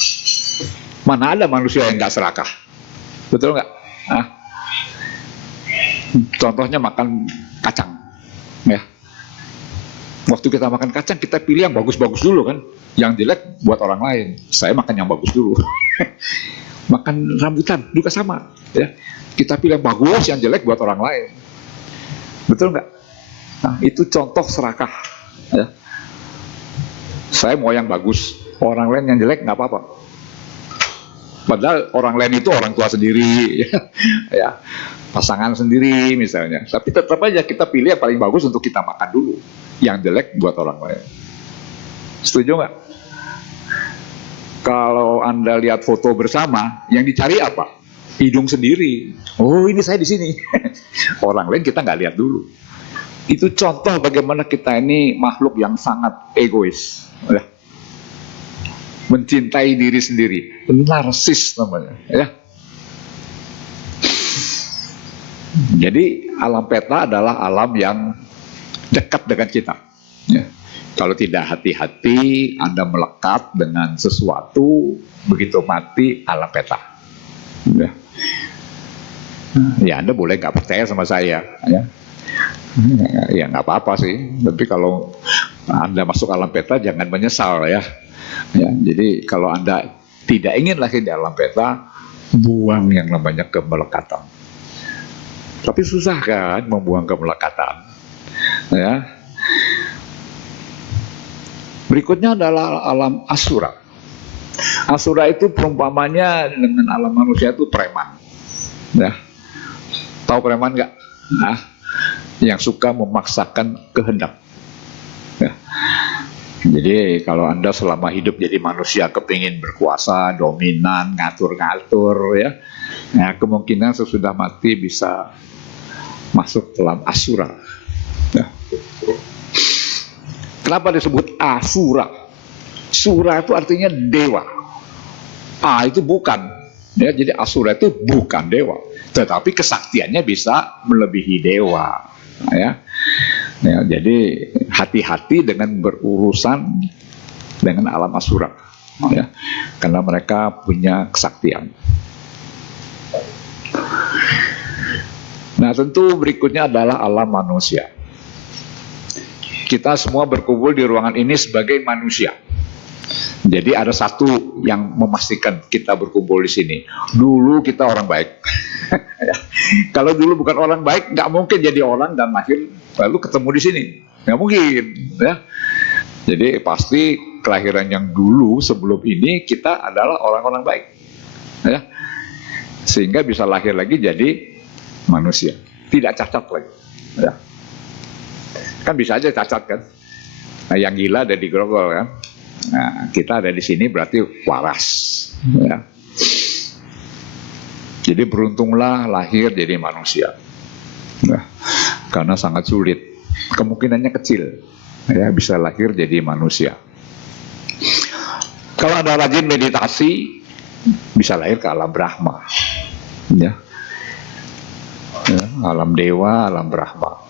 Mana ada manusia yang nggak serakah? Betul nggak? Nah, contohnya makan kacang, ya. Waktu kita makan kacang, kita pilih yang bagus-bagus dulu kan. Yang jelek buat orang lain. Saya makan yang bagus dulu. Makan rambutan juga sama. Ya. Kita pilih yang bagus, yang jelek buat orang lain. Betul nggak? Nah, itu contoh serakah. Ya. Saya mau yang bagus, orang lain yang jelek nggak apa-apa. Padahal orang lain itu orang tua sendiri, ya, pasangan sendiri misalnya. Tapi tetap aja kita pilih yang paling bagus untuk kita makan dulu. Yang jelek buat orang lain. Setuju nggak? Kalau Anda lihat foto bersama, yang dicari apa? Hidung sendiri. Oh, ini saya di sini. Orang lain kita nggak lihat dulu. Itu contoh bagaimana kita ini makhluk yang sangat egois. Ya. Mencintai diri sendiri, narsis namanya, ya. Jadi alam peta adalah alam yang dekat dengan kita. Ya. Kalau tidak hati-hati, Anda melekat dengan sesuatu, begitu mati alam peta. Ya, ya Anda boleh nggak percaya sama saya, ya. Ya nggak apa-apa sih. Tapi kalau Anda masuk alam peta, jangan menyesal ya. Ya, jadi kalau Anda tidak ingin lagi di alam peta, buang yang namanya kemelekatan. Tapi susah kan membuang kemelekatan. Ya. Berikutnya adalah alam asura. Asura itu perumpamannya dengan alam manusia itu preman. Ya. Tahu preman nggak? Nah, yang suka memaksakan kehendak. Ya. Jadi kalau Anda selama hidup jadi manusia kepingin berkuasa, dominan, ngatur-ngatur, ya, kemungkinan sesudah mati bisa masuk dalam asura. Ya. Kenapa disebut asura? Sura itu artinya dewa. Itu bukan. Ya, jadi asura itu bukan dewa, tetapi kesaktiannya bisa melebihi dewa. Ya. Ya, jadi hati-hati dengan berurusan dengan alam asura, ya, karena mereka punya kesaktian. Nah, tentu berikutnya adalah alam manusia. Kita semua berkumpul di ruangan ini sebagai manusia. Jadi ada satu yang memastikan kita berkumpul di sini. Dulu kita orang baik. Kalau dulu bukan orang baik, nggak mungkin jadi orang dan lahir lalu ketemu di sini. Nggak mungkin, ya. Jadi pasti kelahiran yang dulu sebelum ini kita adalah orang-orang baik, ya. Sehingga bisa lahir lagi jadi manusia, tidak cacat lagi, ya. Kan bisa aja cacat kan. Nah, yang gila ada di Grogol kan. Nah, kita ada di sini berarti waras, ya. Jadi beruntunglah lahir jadi manusia, nah, karena sangat sulit, kemungkinannya kecil, ya, bisa lahir jadi manusia. Kalau ada rajin meditasi, bisa lahir ke alam Brahma, ya, ya, alam dewa, alam Brahma.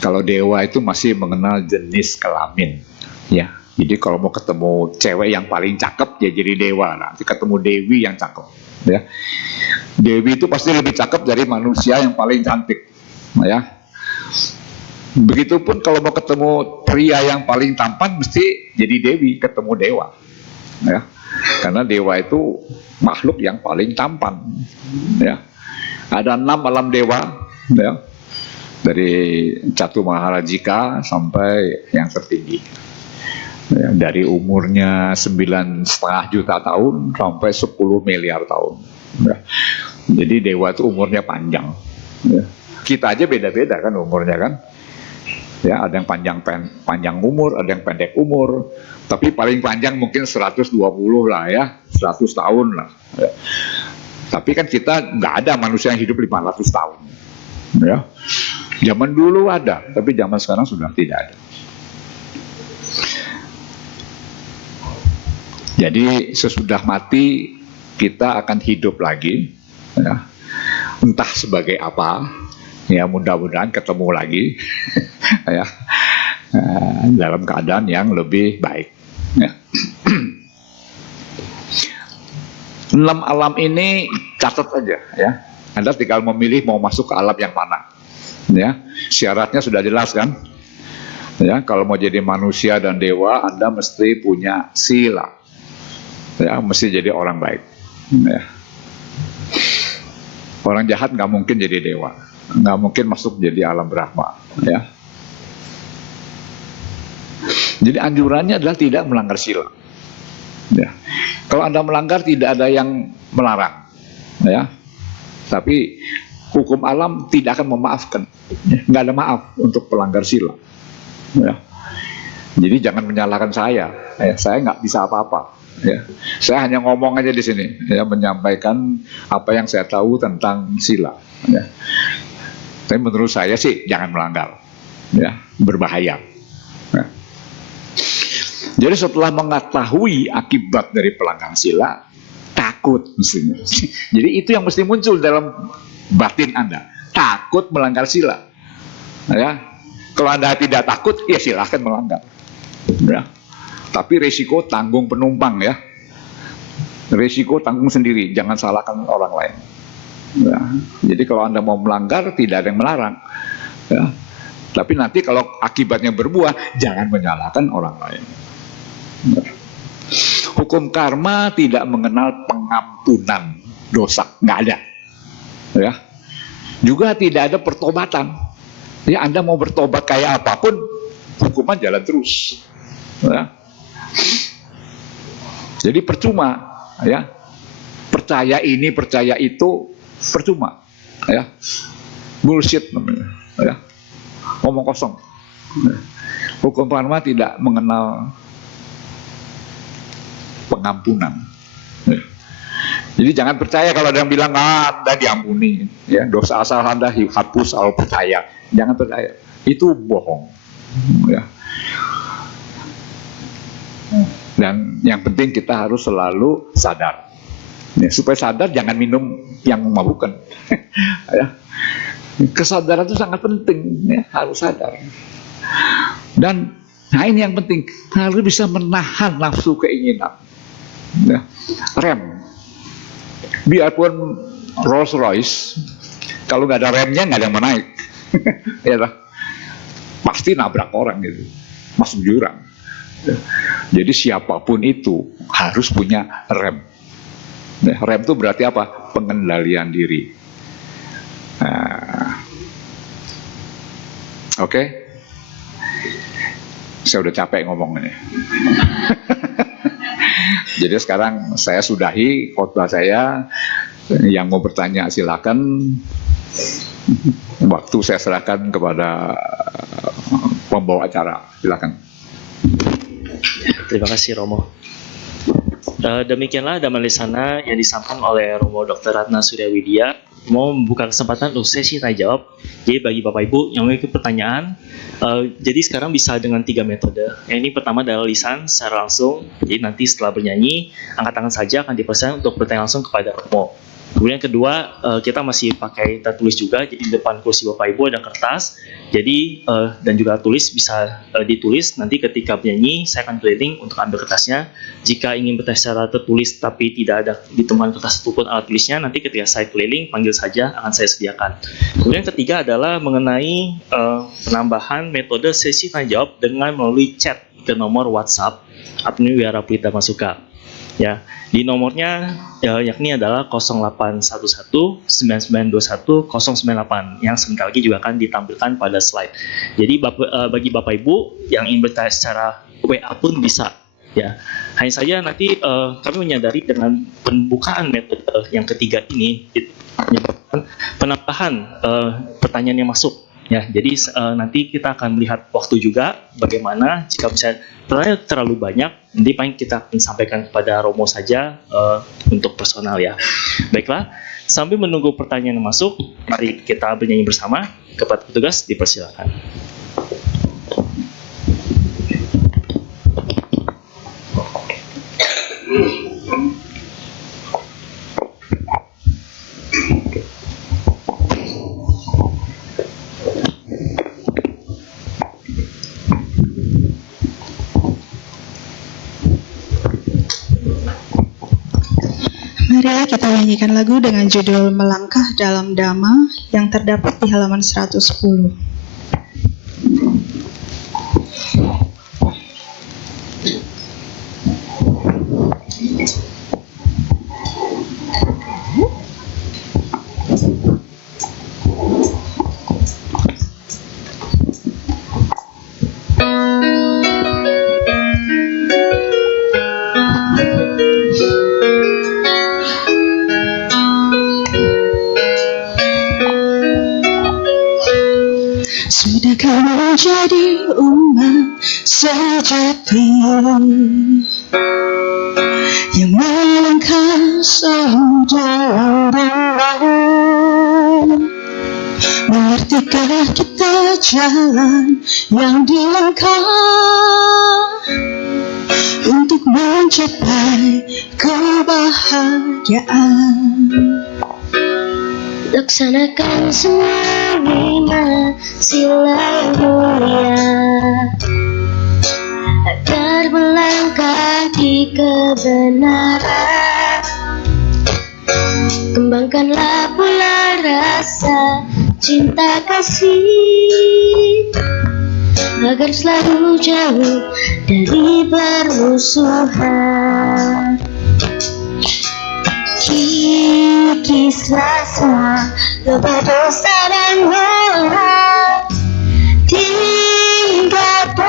Kalau dewa itu masih mengenal jenis kelamin, ya. Jadi kalau mau ketemu cewek yang paling cakep, ya jadi dewa. Nanti ketemu dewi yang cakep, ya. Dewi itu pasti lebih cakep dari manusia yang paling cantik, ya. Begitupun kalau mau ketemu pria yang paling tampan, mesti jadi dewi ketemu dewa, ya. Karena dewa itu makhluk yang paling tampan, ya. Ada 6 alam dewa, ya. Dari Catu Maharajika sampai yang tertinggi, ya, dari umurnya 9,5 juta tahun sampai 10 miliar tahun, ya. Jadi dewa itu umurnya panjang, ya. Kita aja beda-beda kan umurnya kan, ya, ada yang panjang umur, ada yang pendek umur, tapi paling panjang mungkin 120 lah, ya, 100 tahun lah, ya. Tapi kan kita nggak ada manusia yang hidup 500 tahun, ya. Zaman dulu ada, tapi zaman sekarang sudah tidak ada. Jadi sesudah mati kita akan hidup lagi, ya. Entah sebagai apa, ya, mudah-mudahan ketemu lagi, ya, dalam keadaan yang lebih baik, ya. 6 alam ini catat aja, ya. Anda tinggal memilih mau masuk ke alam yang mana, ya. Syaratnya sudah jelas kan. Ya, kalau mau jadi manusia dan dewa, Anda mesti punya sila. Ya, mesti jadi orang baik. Ya. Orang jahat nggak mungkin jadi dewa, nggak mungkin masuk jadi alam Brahma. Ya. Jadi anjurannya adalah tidak melanggar sila. Ya. Kalau Anda melanggar, tidak ada yang melarang. Ya. Tapi hukum alam tidak akan memaafkan. Nggak ada maaf untuk pelanggar sila. Ya. Jadi jangan menyalahkan saya. Saya nggak bisa apa-apa. Ya. Saya hanya ngomong aja di sini, ya, menyampaikan apa yang saya tahu tentang sila. Ya. Tapi menurut saya sih jangan melanggar. Ya, berbahaya. Ya. Jadi setelah mengetahui akibat dari pelanggaran sila, takut mestinya. Jadi itu yang mesti muncul dalam batin Anda. Takut melanggar sila. Ya. Kalau Anda tidak takut, ya silahkan melanggar. Ya. Tapi risiko tanggung penumpang, ya. Risiko tanggung sendiri, jangan salahkan orang lain. Ya. Jadi kalau Anda mau melanggar, tidak ada yang melarang. Ya. Tapi nanti kalau akibatnya berbuah, jangan menyalahkan orang lain. Ya. Hukum karma tidak mengenal pengampunan dosa, nggak ada. Ya. Juga tidak ada pertobatan. Ya, Anda mau bertobat kayak apapun, hukuman jalan terus. Ya. Jadi percuma, ya, percaya ini percaya itu percuma, ya, bullshit namanya, ya, ngomong kosong. Hukum karma tidak mengenal pengampunan. Ya. Jadi jangan percaya kalau ada yang bilang Anda diampuni, ya, dosa asal Anda hapus kalau percaya, jangan percaya, itu bohong, ya. Dan yang penting kita harus selalu sadar. Ya, supaya sadar jangan minum yang memabukkan. Ya. Kesadaran itu sangat penting, ya, harus sadar. Dan nah ini yang penting, harus bisa menahan nafsu keinginan. Ya. Rem. Biarpun Rolls Royce, kalau nggak ada remnya nggak ada yang menaik. Ya, pasti nabrak orang gitu, masuk jurang. Jadi siapapun itu harus punya rem. Rem itu berarti apa? Pengendalian diri. Oke? Saya udah capek ngomongnya. Jadi sekarang saya sudahi khotbah saya. Yang mau bertanya silakan. Waktu saya serahkan kepada pembawa acara. Silakan. Terima kasih Romo. Demikianlah damai sana yang disampaikan oleh Romo Dr. Ratna Surya Widya. Mau membuka kesempatan untuk sesi tanya jawab. Jadi bagi Bapak Ibu yang memiliki pertanyaan, jadi sekarang bisa dengan 3 metode. Yang ini pertama adalah lisan secara langsung. Jadi nanti setelah bernyanyi, angkat tangan saja akan dipersilakan untuk bertanya langsung kepada Romo. Kemudian kedua, kita masih pakai tertulis juga. Jadi di depan kursi Bapak Ibu ada kertas. Jadi dan juga bisa ditulis. Nanti ketika bernyanyi, saya akan keliling untuk ambil kertasnya. Jika ingin bertanya secara tertulis tapi tidak ada ditemukan kertas ataupun alat tulisnya, nanti ketika saya keliling, panggil saja, akan saya sediakan. Kemudian ketiga adalah mengenai penambahan metode sesi tanya jawab dengan melalui chat ke nomor WhatsApp Apni Wihara Pelita Masuka. Ya, di nomornya yakni adalah 0811-9921-098 yang sebentar lagi juga akan ditampilkan pada slide. Jadi bagi Bapak Ibu yang ingin bertanya secara WA pun bisa. Ya, hanya saja nanti kami menyadari dengan pembukaan metode yang ketiga ini menyebabkan penambahan pertanyaan yang masuk. Ya, jadi nanti kita akan melihat waktu juga bagaimana jika misalnya pertanyaan terlalu banyak, nanti paling kita akan sampaikan kepada Romo saja untuk personal ya. Baiklah, sambil menunggu pertanyaan yang masuk, mari kita bernyanyi bersama. Kepada petugas dipersilakan. Marilah kita nyanyikan lagu dengan judul Melangkah Dalam Dhamma yang terdapat di halaman 110. sudahkah menjadi umat sejati yang melangkah selalu dalam doa? Mengertikah kita jalan yang dilangkah untuk mencapai kebahagiaan? Laksanakan semua 5 sila yang mulia agar melangkah di kebenaran. Kembangkanlah pula rasa cinta kasih agar selalu jauh dari permusuhan. Kikislah semua lupa dosa dan doa, tingkatkan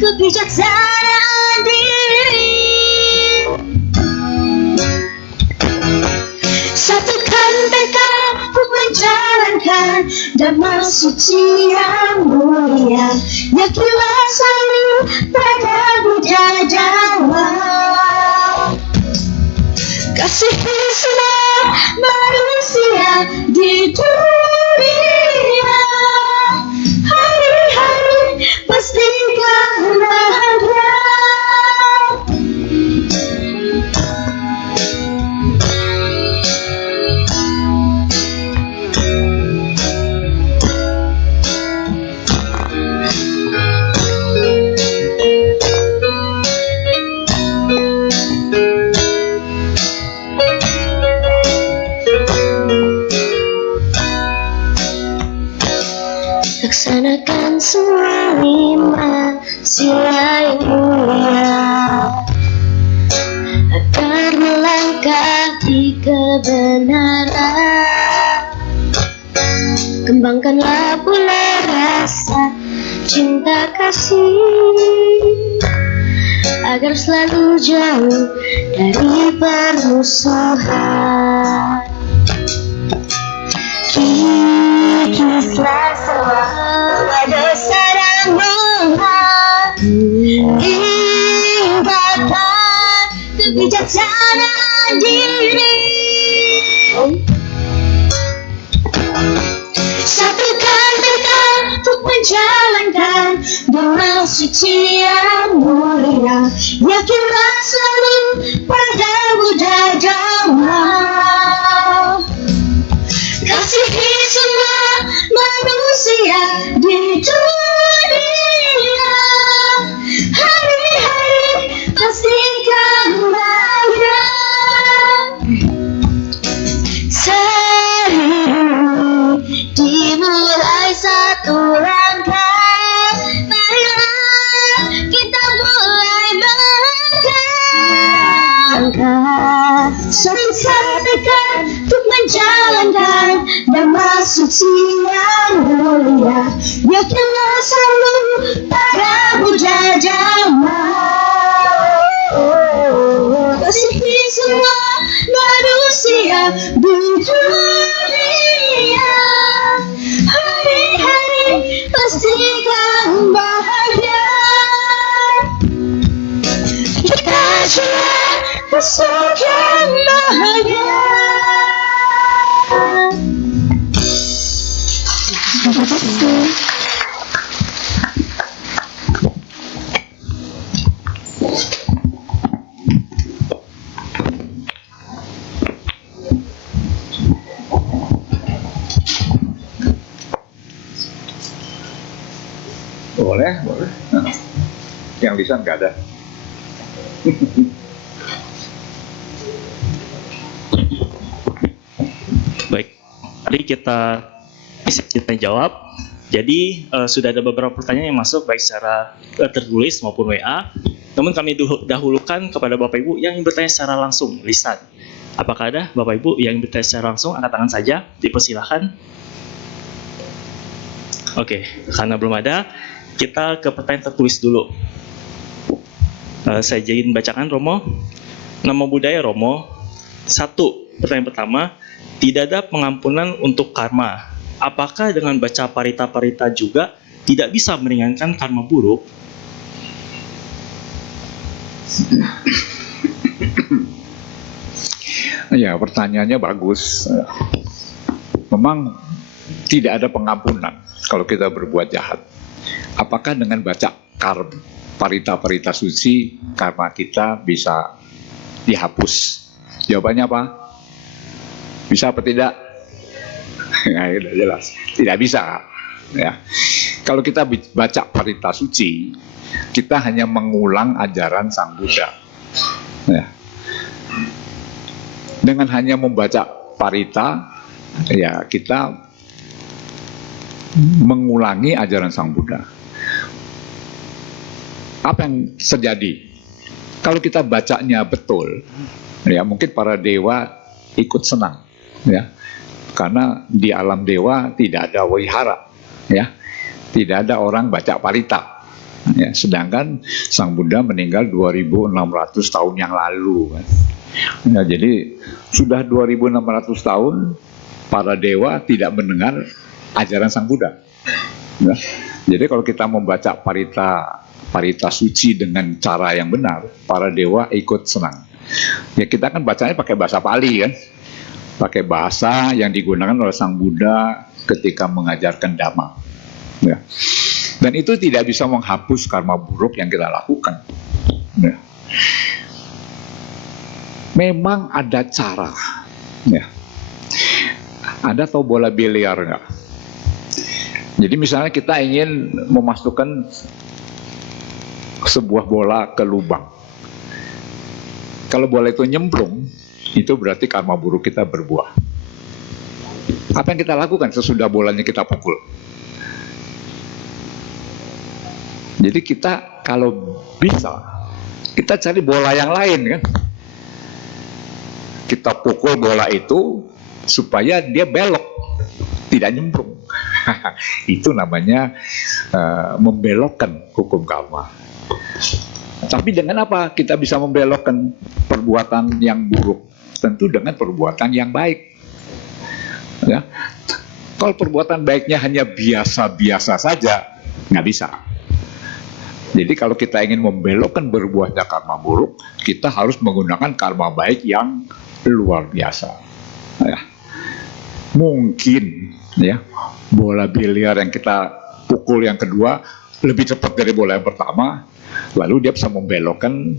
kebijaksanaan diri. Satukan tekad untuk menjalankan dhamma suci yang mulia. Yakinlah selalu pada Buddha Dhamma. Kasihi semua manusia di dunia. Hari-hari pastikan bahagia. Laksanakan semua 5 sila yang mulia agar melangkah di kebenaran. Kembangkanlah pula rasa cinta kasih agar selalu jauh dari permusuhan. Kikislah semua dosa dan doa, tingkatkan kebijaksanaan diri. Satukan tekad untuk menjalankan dhamma suci yang mulia. Yakinlah selalu pada Buddha Dhamma. Kasihi semua manusia di dunia. Hari-hari pastikan bahagia. Sehari dimulai satu langkah. Marilah kita mulai melangkah. Satukan tekad untuk menjalankan dhamma suci yang mulia. Yakinlah selalu pada Buddha Dhamma. Kasihi semua manusia di dunia. Hari-hari pastikan bahagia. Kita jalan ke surga bahagia. Terima kasih. Boleh. Nah, yang lisan nggak ada. Baik, mari kita jawab. Jadi sudah ada beberapa pertanyaan yang masuk baik secara tertulis maupun WA. Namun kami dahulukan kepada Bapak Ibu yang ingin bertanya secara langsung, lisan. Apakah ada Bapak Ibu yang ingin bertanya secara langsung? Angkat tangan saja, dipersilahkan. Oke, karena belum ada, kita ke pertanyaan tertulis dulu. Saya izin bacakan, Romo. Nama budaya Romo. 1. Pertanyaan pertama, tidak ada pengampunan untuk karma. apakah dengan baca parita-parita juga tidak bisa meringankan karma buruk? Ya, pertanyaannya bagus. Memang tidak ada pengampunan kalau kita berbuat jahat. Apakah dengan baca parita-parita suci karma kita bisa dihapus? Jawabannya apa? Bisa apa tidak? Ya, sudah jelas. Tidak bisa. Ya. Kalau kita baca parita suci, kita hanya mengulang ajaran Sang Buddha. Ya. Dengan hanya membaca parita, ya kita mengulangi ajaran Sang Buddha. Apa yang terjadi? Kalau kita bacanya betul, ya mungkin para dewa ikut senang, ya, karena di alam dewa tidak ada wihara, ya, tidak ada orang baca parita. Ya, sedangkan Sang Buddha meninggal 2600 tahun yang lalu, kan. Ya, jadi sudah 2600 tahun para dewa tidak mendengar ajaran Sang Buddha. Ya. Jadi kalau kita membaca parita suci dengan cara yang benar, para dewa ikut senang. Ya kita kan bacanya pakai bahasa Pali, kan, pakai bahasa yang digunakan oleh Sang Buddha ketika mengajarkan Dhamma. Ya. Dan itu tidak bisa menghapus karma buruk yang kita lakukan. Ya. Memang ada cara. Ya. Anda tahu bola biliar nggak? Jadi misalnya kita ingin memasukkan sebuah bola ke lubang. Kalau bola itu nyemplung, itu berarti karma buruk kita berbuah. Apa yang kita lakukan sesudah bolanya kita pukul? Jadi kita kalau bisa, kita cari bola yang lain, kan? Kita pukul bola itu supaya dia belok, tidak nyemplung. Itu namanya membelokkan hukum karma. Tapi dengan apa kita bisa membelokkan perbuatan yang buruk? Tentu dengan perbuatan yang baik. Ya. Kalau perbuatan baiknya hanya biasa-biasa saja, nggak bisa. Jadi kalau kita ingin membelokkan berbuahnya karma buruk, kita harus menggunakan karma baik yang luar biasa. Ya. Mungkin, ya, bola biliar yang kita pukul yang kedua lebih cepat dari bola yang pertama, lalu dia bisa membelokkan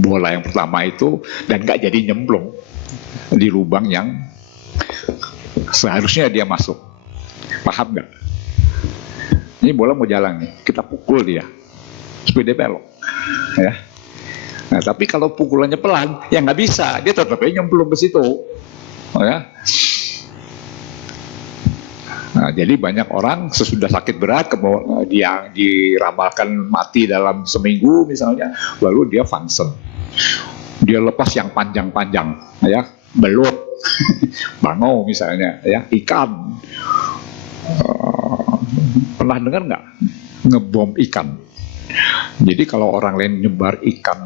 bola yang pertama itu dan nggak jadi nyemplung di lubang yang seharusnya dia masuk. Paham nggak? Ini bola mau jalan nih, kita pukul dia supaya dia belok, ya. Nah, tapi kalau pukulannya pelan, ya nggak bisa, dia tetap aja nyemplung ke situ, ya. Nah, jadi banyak orang sesudah sakit berat, dia diramalkan mati dalam seminggu misalnya, lalu dia function, dia lepas yang panjang-panjang, ya, belut, bangau misalnya, ya, ikan. Pernah dengar nggak ngebom ikan? Jadi kalau orang lain nyebar ikan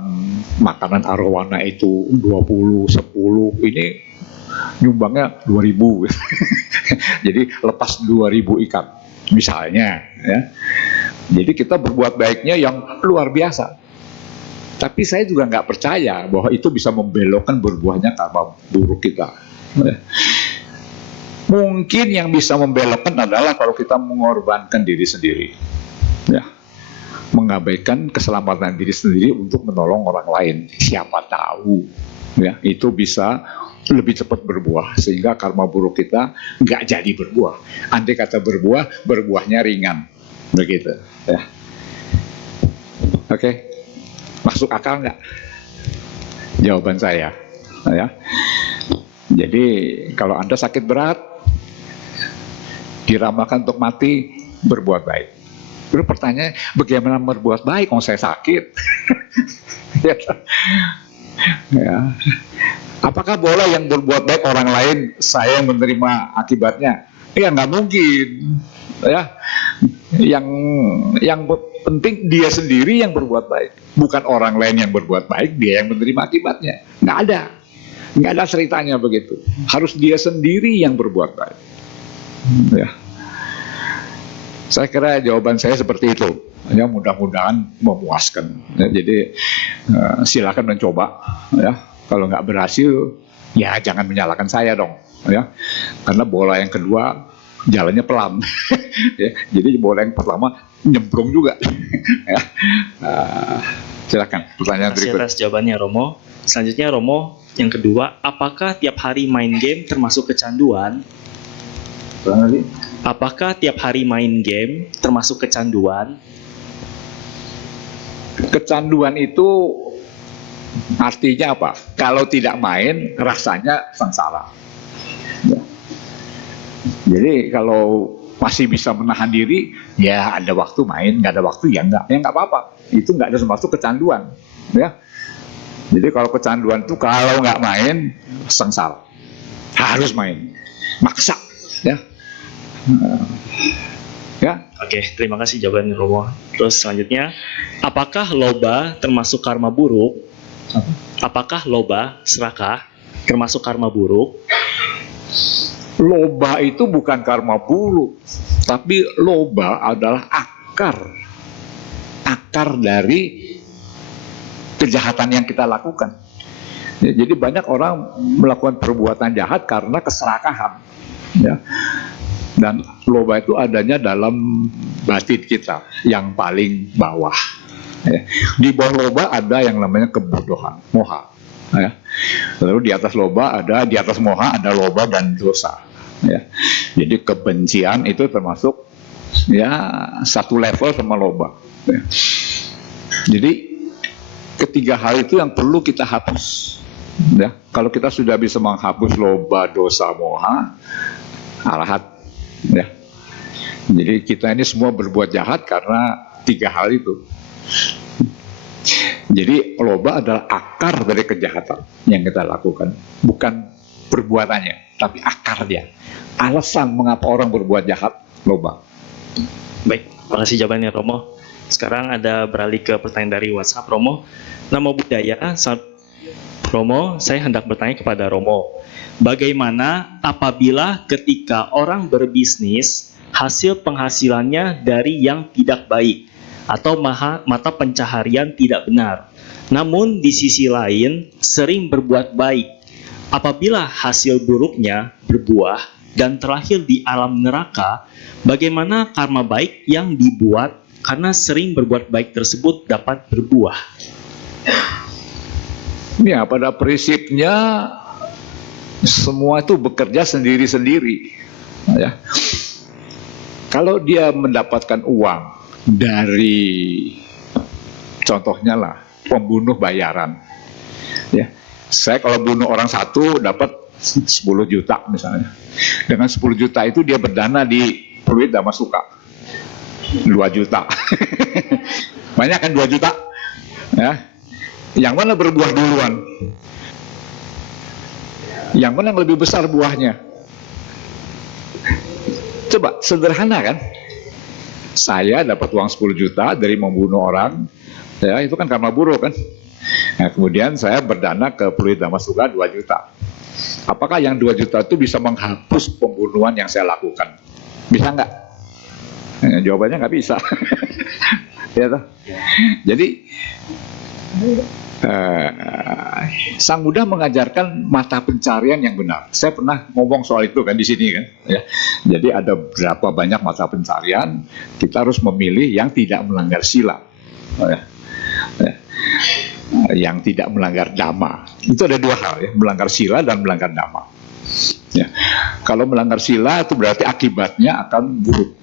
makanan arowana itu 20, 10, ini nyumbangnya 2000. Jadi lepas 2000 ikan misalnya, ya. Jadi kita berbuat baiknya yang luar biasa. Tapi saya juga nggak percaya bahwa itu bisa membelokkan berbuahnya karma buruk kita. Mungkin yang bisa membelokkan adalah kalau kita mengorbankan diri sendiri, ya, mengabaikan keselamatan diri sendiri untuk menolong orang lain. Siapa tahu, ya, itu bisa lebih cepat berbuah sehingga karma buruk kita nggak jadi berbuah. Andai kata berbuah, berbuahnya ringan, begitu, ya. Oke, masuk akal nggak? Jawaban saya, ya. Jadi kalau Anda sakit berat, diramalkan untuk mati, berbuat baik. Terus pertanyaannya, bagaimana berbuat baik kalau saya sakit? Ya. Apakah boleh yang berbuat baik orang lain, saya yang menerima akibatnya? Ya nggak mungkin. Ya, yang penting dia sendiri yang berbuat baik, bukan orang lain yang berbuat baik dia yang menerima akibatnya. Nggak ada. Nggak ada ceritanya begitu. Harus dia sendiri yang berbuat baik. Ya. Saya kira jawaban saya seperti itu. Ya, mudah-mudahan memuaskan. Ya, jadi silakan mencoba. Ya, kalau nggak berhasil, ya jangan menyalahkan saya dong. Ya, karena bola yang kedua jalannya pelan. Ya, jadi bola yang pertama nyemplung juga. Ya. Silakan pertanyaan Terima kasih berikut. atas jawabannya Romo. Selanjutnya Romo, yang kedua, apakah tiap hari main game termasuk kecanduan? Apakah tiap hari main game termasuk kecanduan? Kecanduan itu artinya apa? Kalau tidak main, rasanya sengsara. Ya. Jadi kalau masih bisa menahan diri, ya ada waktu main, nggak ada waktu ya nggak apa-apa. Itu nggak ada termasuk kecanduan. Ya. Jadi kalau kecanduan itu kalau nggak main, sengsara. Harus main, maksa. Ya. Ya. Oke, terima kasih jawaban Romo. Terus selanjutnya, apakah loba termasuk karma buruk? Apakah loba, serakah, termasuk karma buruk? Loba itu bukan karma buruk, tapi loba adalah akar dari kejahatan yang kita lakukan. Ya, jadi banyak orang melakukan perbuatan jahat karena keserakahan. Ya. Dan loba itu adanya dalam batin kita yang paling bawah. Ya. Di bawah loba ada yang namanya kebodohan, moha. Ya. Lalu di atas loba ada, di atas moha ada loba dan dosa. Ya. Jadi kebencian itu termasuk ya satu level sama loba. Ya. Jadi ketiga hal itu yang perlu kita hapus. Ya. Kalau kita sudah bisa menghapus loba, dosa, moha, arahat. Ya. Jadi kita ini semua berbuat jahat karena tiga hal itu. Jadi loba adalah akar dari kejahatan yang kita lakukan, bukan perbuatannya, tapi akarnya. Alasan mengapa orang berbuat jahat, loba. Baik, terima kasih jawabannya Romo. Sekarang ada beralih ke pertanyaan dari WhatsApp Romo. Nama budaya, Romo, saya hendak bertanya kepada Romo. Bagaimana apabila ketika orang berbisnis, hasil penghasilannya dari yang tidak baik atau mata pencaharian tidak benar, namun di sisi lain sering berbuat baik. Apabila hasil buruknya berbuah dan terakhir di alam neraka, bagaimana karma baik yang dibuat karena sering berbuat baik tersebut dapat berbuah? Ya, pada prinsipnya semua itu bekerja sendiri-sendiri. Ya. Kalau dia mendapatkan uang dari, contohnya lah, pembunuh bayaran. Ya. Saya kalau bunuh orang satu dapat 10 juta misalnya. Dengan 10 juta itu dia berdana di Pluit Damasuka. 2 juta. Banyak kan 2 juta? Ya. Yang mana berbuah duluan? Yang mana yang lebih besar buahnya? Coba, sederhana kan? Saya dapat uang 10 juta dari membunuh orang, ya itu kan karma buruk kan? Nah, kemudian saya berdana ke Pluit Damasuka 2 juta. Apakah yang 2 juta itu bisa menghapus pembunuhan yang saya lakukan? Bisa nggak? Jawabannya nggak bisa. Ya toh? Jadi Sang Buddha mengajarkan mata pencarian yang benar. Saya pernah ngomong soal itu kan di sini kan. Ya. Jadi ada berapa banyak mata pencarian, kita harus memilih yang tidak melanggar sila, ya. Ya. Yang tidak melanggar dhamma. Itu ada dua hal ya, melanggar sila dan melanggar dhamma. Ya. Kalau melanggar sila itu berarti akibatnya akan buruk.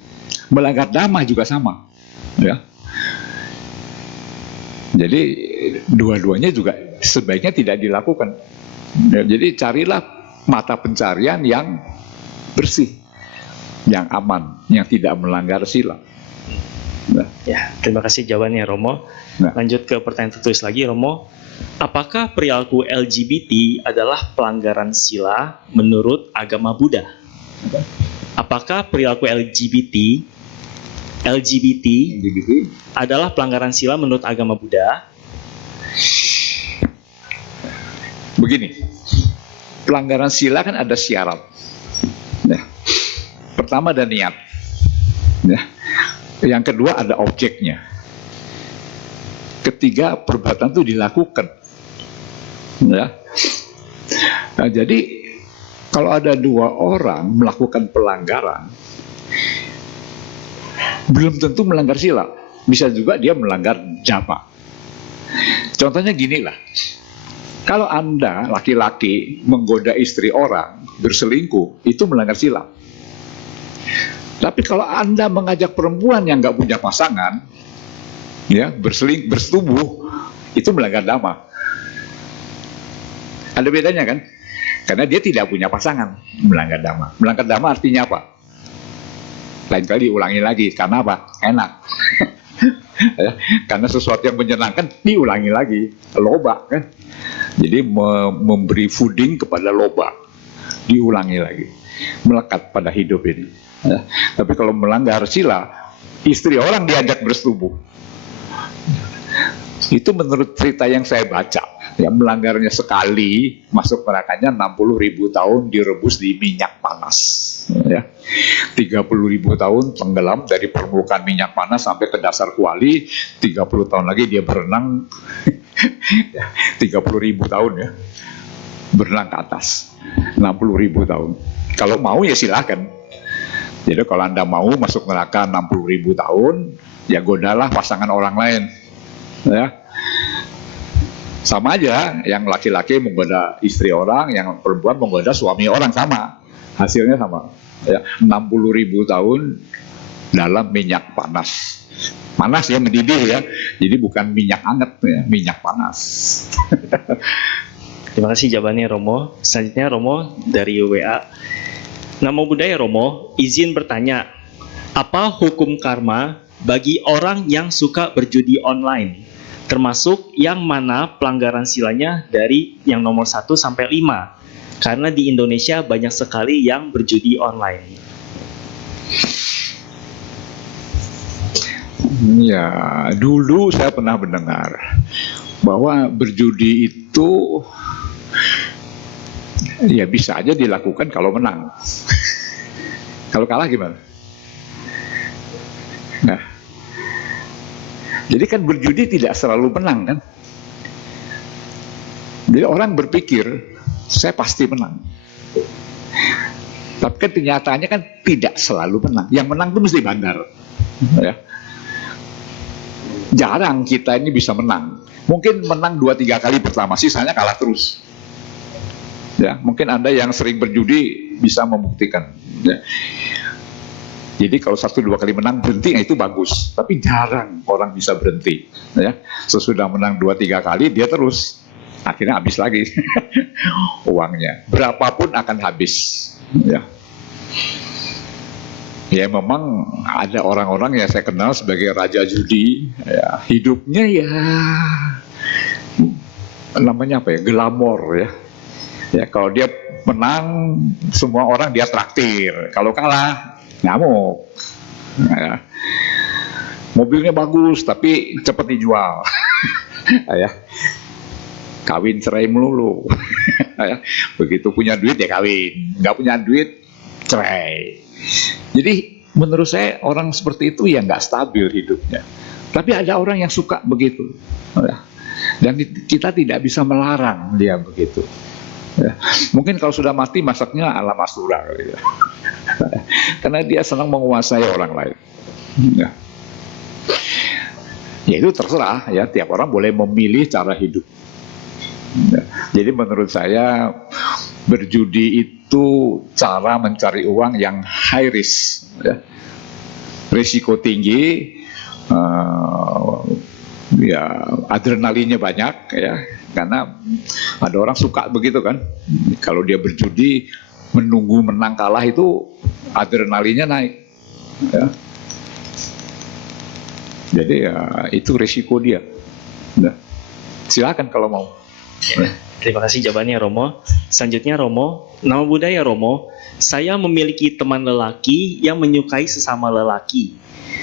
Melanggar dhamma juga sama. Ya. Jadi dua-duanya juga sebaiknya tidak dilakukan. Ya, jadi carilah mata pencarian yang bersih, yang aman, yang tidak melanggar sila. Nah. Ya, terima kasih jawabannya Romo. Nah. Lanjut ke pertanyaan tertulis lagi Romo. Apakah perilaku LGBT adalah pelanggaran sila menurut agama Buddha? Apakah perilaku LGBT adalah pelanggaran sila menurut agama Buddha? Begini, pelanggaran sila kan ada syarat. Ya. Pertama ada niat. Ya. Yang kedua ada objeknya. Ketiga perbuatan itu dilakukan. Ya. Nah, jadi kalau ada dua orang melakukan pelanggaran, belum tentu melanggar sila. Bisa juga dia melanggar jama. Contohnya gini lah. Kalau Anda laki-laki menggoda istri orang, berselingkuh, itu melanggar sila. Tapi kalau Anda mengajak perempuan yang nggak punya pasangan, ya bersetubuh, itu melanggar dhamma. Ada bedanya kan? Karena dia tidak punya pasangan, melanggar dhamma. Melanggar dhamma artinya apa? Lain kali ulangi lagi. Karena apa? Enak. Ya, karena sesuatu yang menyenangkan diulangi lagi. Loba kan? Jadi memberi fooding kepada loba, diulangi lagi, melekat pada hidup ini. Ya. Tapi kalau melanggar sila, istri orang diajak bersetubuh. Itu menurut cerita yang saya baca, ya, melanggarnya sekali masuk nerakanya 60.000 tahun direbus di minyak panas, ya. 30.000 tahun tenggelam dari permukaan minyak panas sampai ke dasar kuali. 30 tahun lagi dia berenang. 30.000 tahun ya, berenang ke atas. 60.000 tahun. Kalau mau ya silakan. Jadi kalau Anda mau masuk neraka 60.000 tahun, ya godalah pasangan orang lain, ya. Sama aja, yang laki-laki menggoda istri orang, yang perempuan menggoda suami orang, sama. Hasilnya sama. Ya, 60.000 tahun dalam minyak panas. Panas ya, mendidih ya. Jadi bukan minyak anget ya, minyak panas. Terima kasih jawabannya Romo. Selanjutnya Romo dari WA. Namo Buddhaya Romo, izin bertanya, apa hukum karma bagi orang yang suka berjudi online? Termasuk yang mana pelanggaran silanya dari yang nomor 1 sampai 5? Karena di Indonesia banyak sekali yang berjudi online. Ya, dulu saya pernah mendengar bahwa berjudi itu ya bisa aja dilakukan kalau menang. Kalau kalah gimana? Nah, jadi kan berjudi tidak selalu menang kan? Jadi orang berpikir saya pasti menang. Tapi kan kenyataannya kan tidak selalu menang. Yang menang itu mesti bandar. Ya. Jarang kita ini bisa menang. Mungkin menang 2-3 kali pertama, sisanya kalah terus. Ya, mungkin Anda yang sering berjudi bisa membuktikan. Ya. Jadi kalau 1-2 kali menang berhenti, itu bagus. Tapi jarang orang bisa berhenti. Ya. Sesudah menang 2-3 kali dia terus. Akhirnya habis lagi uangnya. Berapapun akan habis. Ya. Ya memang ada orang-orang yang saya kenal sebagai raja judi. Ya, hidupnya ya namanya apa ya? Glamor ya. Ya kalau dia menang semua orang dia traktir. Kalau kalah ngamuk. Ya. Mobilnya bagus tapi cepat dijual. Ya. Kawin cerai melulu. Ya. Begitu punya duit ya kawin, nggak punya duit cerai. Jadi menurut saya orang seperti itu ya nggak stabil hidupnya. Tapi ada orang yang suka begitu. Ya. Dan kita tidak bisa melarang dia begitu. Ya. Mungkin kalau sudah mati masaknya ala Masura. Ya. Karena dia senang menguasai orang lain. Ya. Ya itu terserah ya, tiap orang boleh memilih cara hidup. Ya. Jadi menurut saya berjudi itu cara mencari uang yang high risk, ya. Risiko tinggi, ya adrenalinnya banyak, ya. Karena ada orang suka begitu kan. Kalau dia berjudi menunggu menang kalah itu adrenalinnya naik, ya. Jadi ya itu risiko dia. Nah, silakan kalau mau. Terima kasih jawabannya Romo. Selanjutnya Romo, nama budaya Romo, saya memiliki teman lelaki yang menyukai sesama lelaki.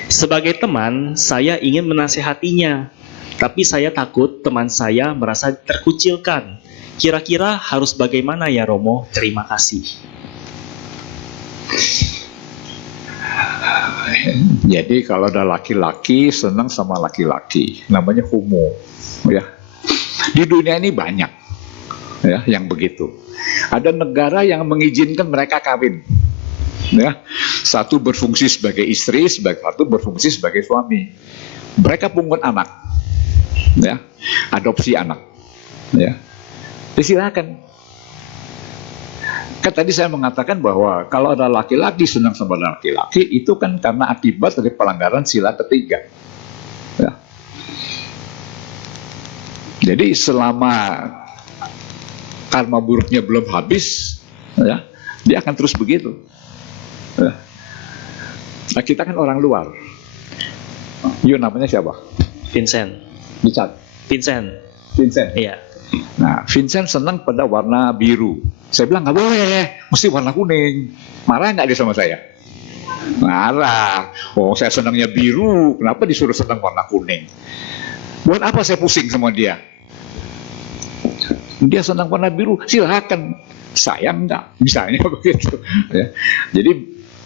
Sebagai teman, saya ingin menasehatinya, tapi saya takut teman saya merasa terkucilkan Kira-kira harus bagaimana ya Romo? Terima kasih. Jadi kalau ada laki-laki senang sama laki-laki, namanya homo, ya. Di dunia ini banyak, ya, yang begitu. Ada negara yang mengizinkan mereka kawin, ya. Satu berfungsi sebagai istri, satu berfungsi sebagai suami. Mereka pungut anak, ya, adopsi anak, ya. Silakan. Kan tadi saya mengatakan bahwa kalau ada laki-laki senang sama laki-laki, itu kan karena akibat dari pelanggaran sila ketiga. Ya. Jadi selama karma buruknya belum habis, ya, dia akan terus begitu. Ya. Nah, kita kan orang luar. Yuk, namanya siapa? Vincent. Richard. Vincent. Vincent. Iya. Nah, Vincent senang pada warna biru. Saya bilang nggak boleh, mesti warna kuning. Marah nggak dia sama saya? Marah. Oh, saya senangnya biru, kenapa disuruh senang warna kuning? Buat apa saya pusing sama dia? Dia senang warna biru, silakan. Saya nggak, misalnya begitu. Ya. Jadi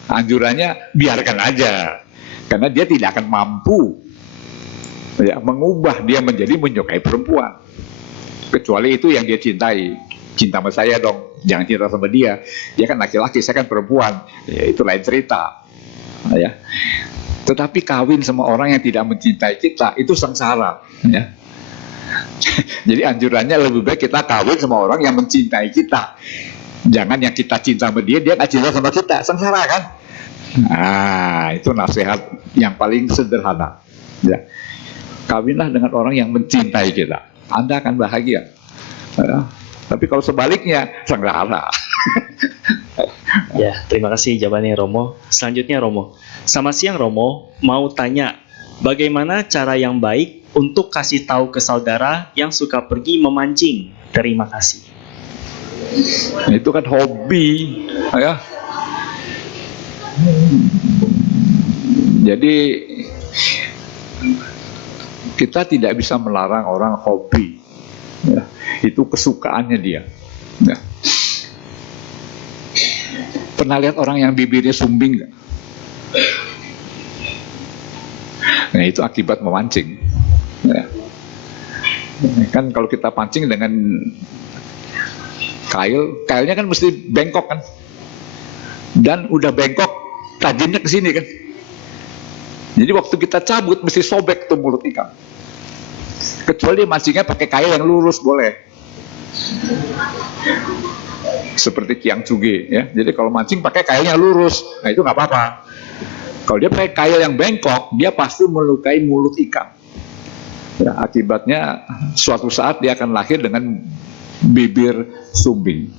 anjurannya biarkan aja, karena dia tidak akan mampu, ya, mengubah dia menjadi menyukai perempuan. Kecuali itu yang dia cintai. Cinta sama saya dong, jangan cinta sama dia. Dia kan laki-laki, saya kan perempuan, ya, itu lain cerita, ya. Tetapi kawin sama orang yang tidak mencintai kita itu sengsara, ya. Jadi anjurannya lebih baik kita kawin sama orang yang mencintai kita. Jangan yang kita cinta sama dia nggak cinta sama kita, sengsara kan. Nah, itu nasihat yang paling sederhana, ya. Kawinlah dengan orang yang mencintai kita, Anda akan bahagia, ya. Tapi kalau sebaliknya, sengsara. Ya, terima kasih jawabannya Romo. Selanjutnya Romo. Selamat siang Romo, mau tanya, bagaimana cara yang baik untuk kasih tahu ke saudara yang suka pergi memancing? Terima kasih. Itu kan hobi, ya. Jadi kita tidak bisa melarang orang hobi, ya. Itu kesukaannya dia, ya. Pernah lihat orang yang bibirnya sumbing nggak? Nah, itu akibat memancing, ya. Kan kalau kita pancing dengan kailnya kan mesti bengkok kan, dan udah bengkok tajamnya ke sini kan. Jadi waktu kita cabut mesti sobek tuh mulut ikan. Kecuali mancingnya pakai kail yang lurus boleh. Seperti Kiang Cuge, ya. Jadi kalau mancing pakai kailnya lurus, nah itu nggak apa-apa. Kalau dia pakai kail yang bengkok, dia pasti melukai mulut ikan. Ya, akibatnya suatu saat dia akan lahir dengan bibir sumbing.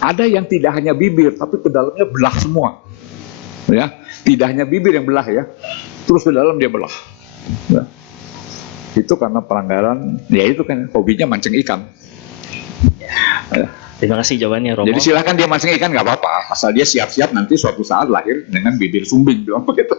Ada yang tidak hanya bibir, tapi ke dalamnya belah semua. Ya, tidak hanya bibir yang belah, ya, terus ke dalam dia belah. Ya. Itu karena pelanggaran, ya itu kan hobinya mancing ikan. Ya. Terima kasih jawabannya Romo. Jadi silakan dia mancing ikan nggak apa-apa, asal dia siap-siap nanti suatu saat lahir dengan bibir sumbing, bilang begitu.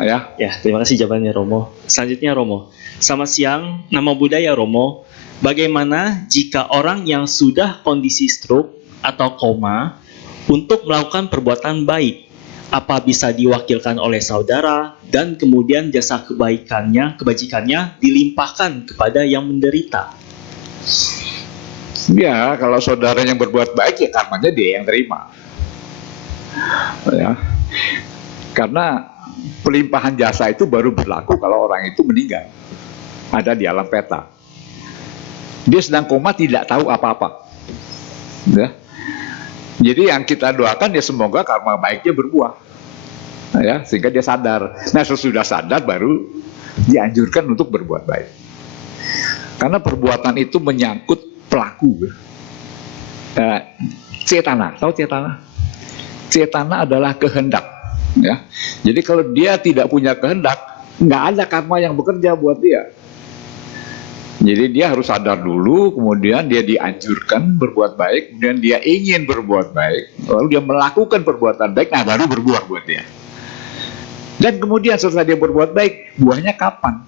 Ya. Ya, terima kasih jawabannya Romo. Selanjutnya Romo. Selamat siang, nama budaya Romo. Bagaimana jika orang yang sudah kondisi stroke atau koma untuk melakukan perbuatan baik? Apa bisa diwakilkan oleh saudara dan kemudian jasa kebajikannya dilimpahkan kepada yang menderita? Ya, kalau saudara yang berbuat baik, ya karmanya dia yang terima. Ya. Karena pelimpahan jasa itu baru berlaku kalau orang itu meninggal, ada di alam peta. Dia sedang koma, tidak tahu apa-apa, ya. Jadi yang kita doakan ya semoga karma baiknya berbuah, ya, sehingga dia sadar. Nah, sesudah sadar baru dianjurkan untuk berbuat baik. Karena perbuatan itu menyangkut pelaku. Cetana, tahu cetana? Cetana adalah kehendak, ya. Jadi kalau dia tidak punya kehendak, nggak ada karma yang bekerja buat dia. Jadi dia harus sadar dulu, kemudian dia dianjurkan berbuat baik, kemudian dia ingin berbuat baik, lalu dia melakukan perbuatan baik, nah baru berbuah buat dia. Dan kemudian setelah dia berbuat baik, buahnya kapan?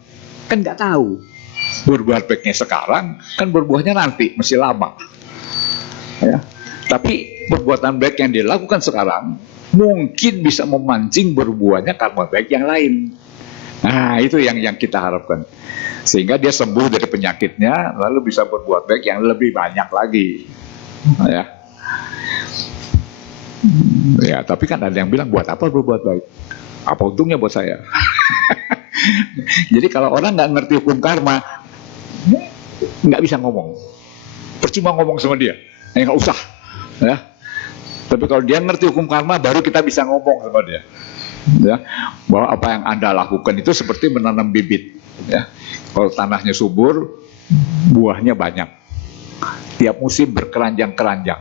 Kan nggak tahu. berbuat baiknya sekarang, kan berbuahnya nanti, masih lama. Ya. Tapi perbuatan baik yang dilakukan sekarang mungkin bisa memancing berbuahnya karma baik yang lain. Nah, itu yang kita harapkan. Sehingga dia sembuh dari penyakitnya, lalu bisa berbuat baik yang lebih banyak lagi. Ya. Ya, tapi kan ada yang bilang, buat apa berbuat baik? Apa untungnya buat saya? Jadi kalau orang nggak ngerti hukum karma, nggak bisa ngomong. Percuma ngomong sama dia, nggak usah. Ya. Tapi kalau dia ngerti hukum karma, baru kita bisa ngomong sama dia. Ya, bahwa apa yang Anda lakukan itu seperti menanam bibit. Ya. Kalau tanahnya subur, buahnya banyak. Tiap musim berkeranjang-keranjang.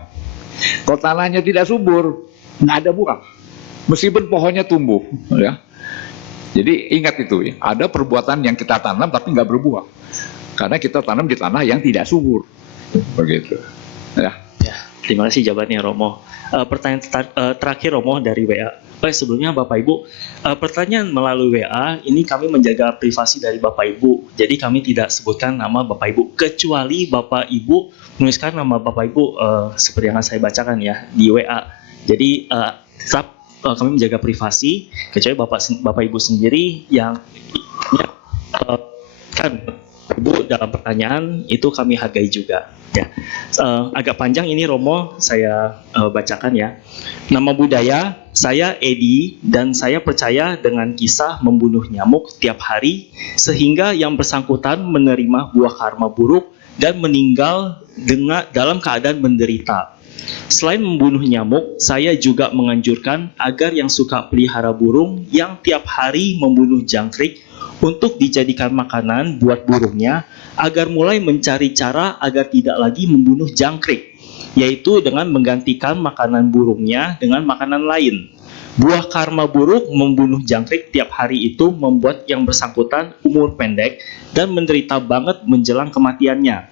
Kalau tanahnya tidak subur, nggak ada buah. Meskipun pohonnya tumbuh. Ya. Jadi ingat itu, ya. Ada perbuatan yang kita tanam tapi nggak berbuah. Karena kita tanam di tanah yang tidak subur. Begitu. Ya. Ya, terima kasih jawabannya Romo. Pertanyaan terakhir Romo dari WA. Sebelumnya Bapak Ibu, pertanyaan melalui WA ini kami menjaga privasi dari Bapak Ibu. Jadi kami tidak sebutkan nama Bapak Ibu kecuali Bapak Ibu menuliskan nama Bapak Ibu seperti yang saya bacakan ya di WA. Jadi tetap kami menjaga privasi kecuali Bapak Ibu sendiri yang kan Ibu dalam pertanyaan itu kami hargai juga. Ya, agak panjang ini Romo, saya bacakan ya. Nama budaya, saya Edi dan saya percaya dengan kisah membunuh nyamuk tiap hari sehingga yang bersangkutan menerima buah karma buruk dan meninggal dalam keadaan menderita. Selain membunuh nyamuk, saya juga menganjurkan agar yang suka pelihara burung yang tiap hari membunuh jangkrik untuk dijadikan makanan buat burungnya agar mulai mencari cara agar tidak lagi membunuh jangkrik, yaitu dengan menggantikan makanan burungnya dengan makanan lain. Buah karma buruk membunuh jangkrik tiap hari itu membuat yang bersangkutan umur pendek dan menderita banget menjelang kematiannya.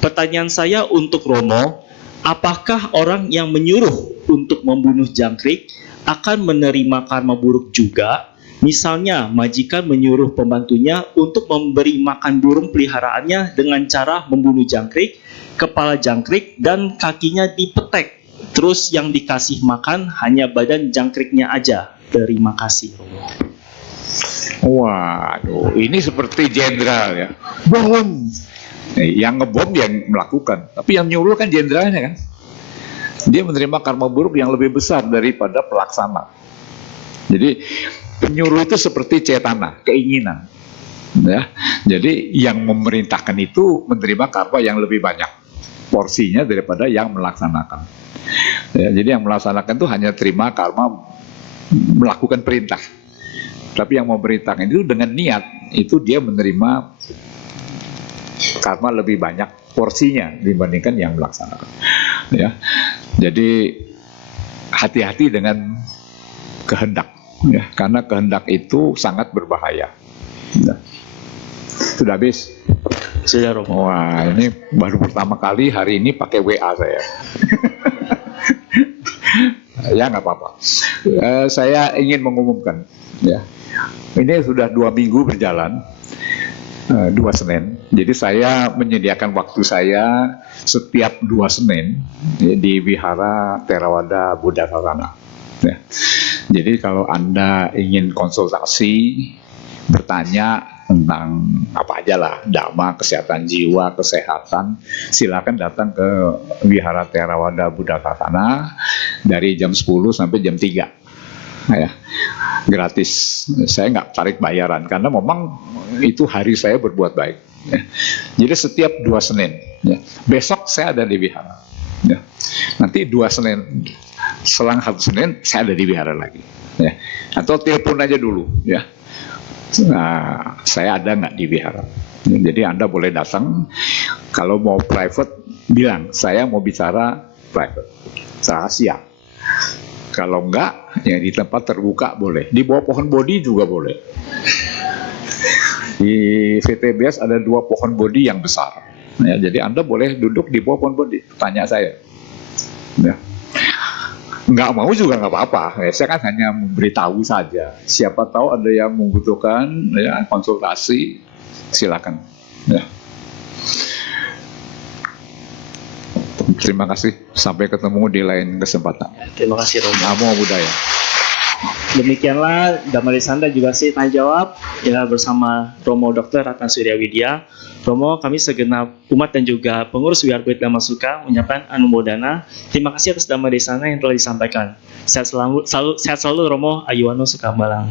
Pertanyaan saya untuk Romo, apakah orang yang menyuruh untuk membunuh jangkrik akan menerima karma buruk juga? Misalnya, majikan menyuruh pembantunya untuk memberi makan burung peliharaannya dengan cara membunuh jangkrik, kepala jangkrik, dan kakinya dipetek. Terus yang dikasih makan hanya badan jangkriknya aja. Terima kasih, Romo. Waduh, ini seperti jenderal ya. Bom. Yang ngebom dia yang melakukan, tapi yang nyuruh kan jenderalnya kan. Dia menerima karma buruk yang lebih besar daripada pelaksana. Jadi penyuruh itu seperti cetana, keinginan. Ya. Jadi yang memerintahkan itu menerima karma yang lebih banyak porsinya daripada yang melaksanakan. Ya, jadi yang melaksanakan itu hanya terima karma melakukan perintah. Tapi yang memerintahkan itu dengan niat itu dia menerima karma lebih banyak porsinya dibandingkan yang melaksanakan. Ya. Jadi hati-hati dengan kehendak. Ya, karena kehendak itu sangat berbahaya. Ya. Sudah habis? Sudah, Romo. Wah, ini baru pertama kali hari ini pakai WA saya. Ya nggak apa-apa. Saya ingin mengumumkan, ya, ini sudah 2 minggu berjalan, 2 Senin. Jadi saya menyediakan waktu saya setiap 2 Senin ya, di Wihara Theravada Buddha Sasana. Ya. Jadi kalau Anda ingin konsultasi, bertanya tentang apa aja lah, dhamma, kesehatan jiwa, kesehatan, silakan datang ke Wihara Theravada Buddha Sasana dari jam 10 sampai jam 3. Ya, gratis. Saya nggak tarik bayaran karena memang itu hari saya berbuat baik. Ya. Jadi setiap 2 Senin. Ya. Besok saya ada di Wihara. Ya. Nanti 2 Senin. Selang 1 Senin saya ada di Wihara lagi. Ya. Atau telepon aja dulu. Ya. Nah, saya ada nggak di Wihara. Jadi Anda boleh datang. Kalau mau private, bilang saya mau bicara private, rahasia. Kalau enggak, ya di tempat terbuka boleh. Di bawah pohon bodi juga boleh. Di VTBS ada 2 pohon bodi yang besar. Ya, jadi Anda boleh duduk di bawah pohon bodi. Tanya saya. Ya. Nggak mau juga nggak apa-apa. Ya, saya kan hanya memberitahu saja. Siapa tahu ada yang membutuhkan ya, konsultasi, silakan. Ya. Terima kasih. Sampai ketemu di lain kesempatan. Terima kasih Romo. Namo Buddhaya. Demikianlah Dhamma Desana juga sih tanya jawab ya bersama Romo Dr. Ratna Surya Widya. Romo, kami segenap umat dan juga pengurus Wiyarbit Dhamma Suka menyampaikan anumodana. Terima kasih atas Dhamma Desana yang telah disampaikan. Sehat selalu Romo. Ayuwano Sukambalang.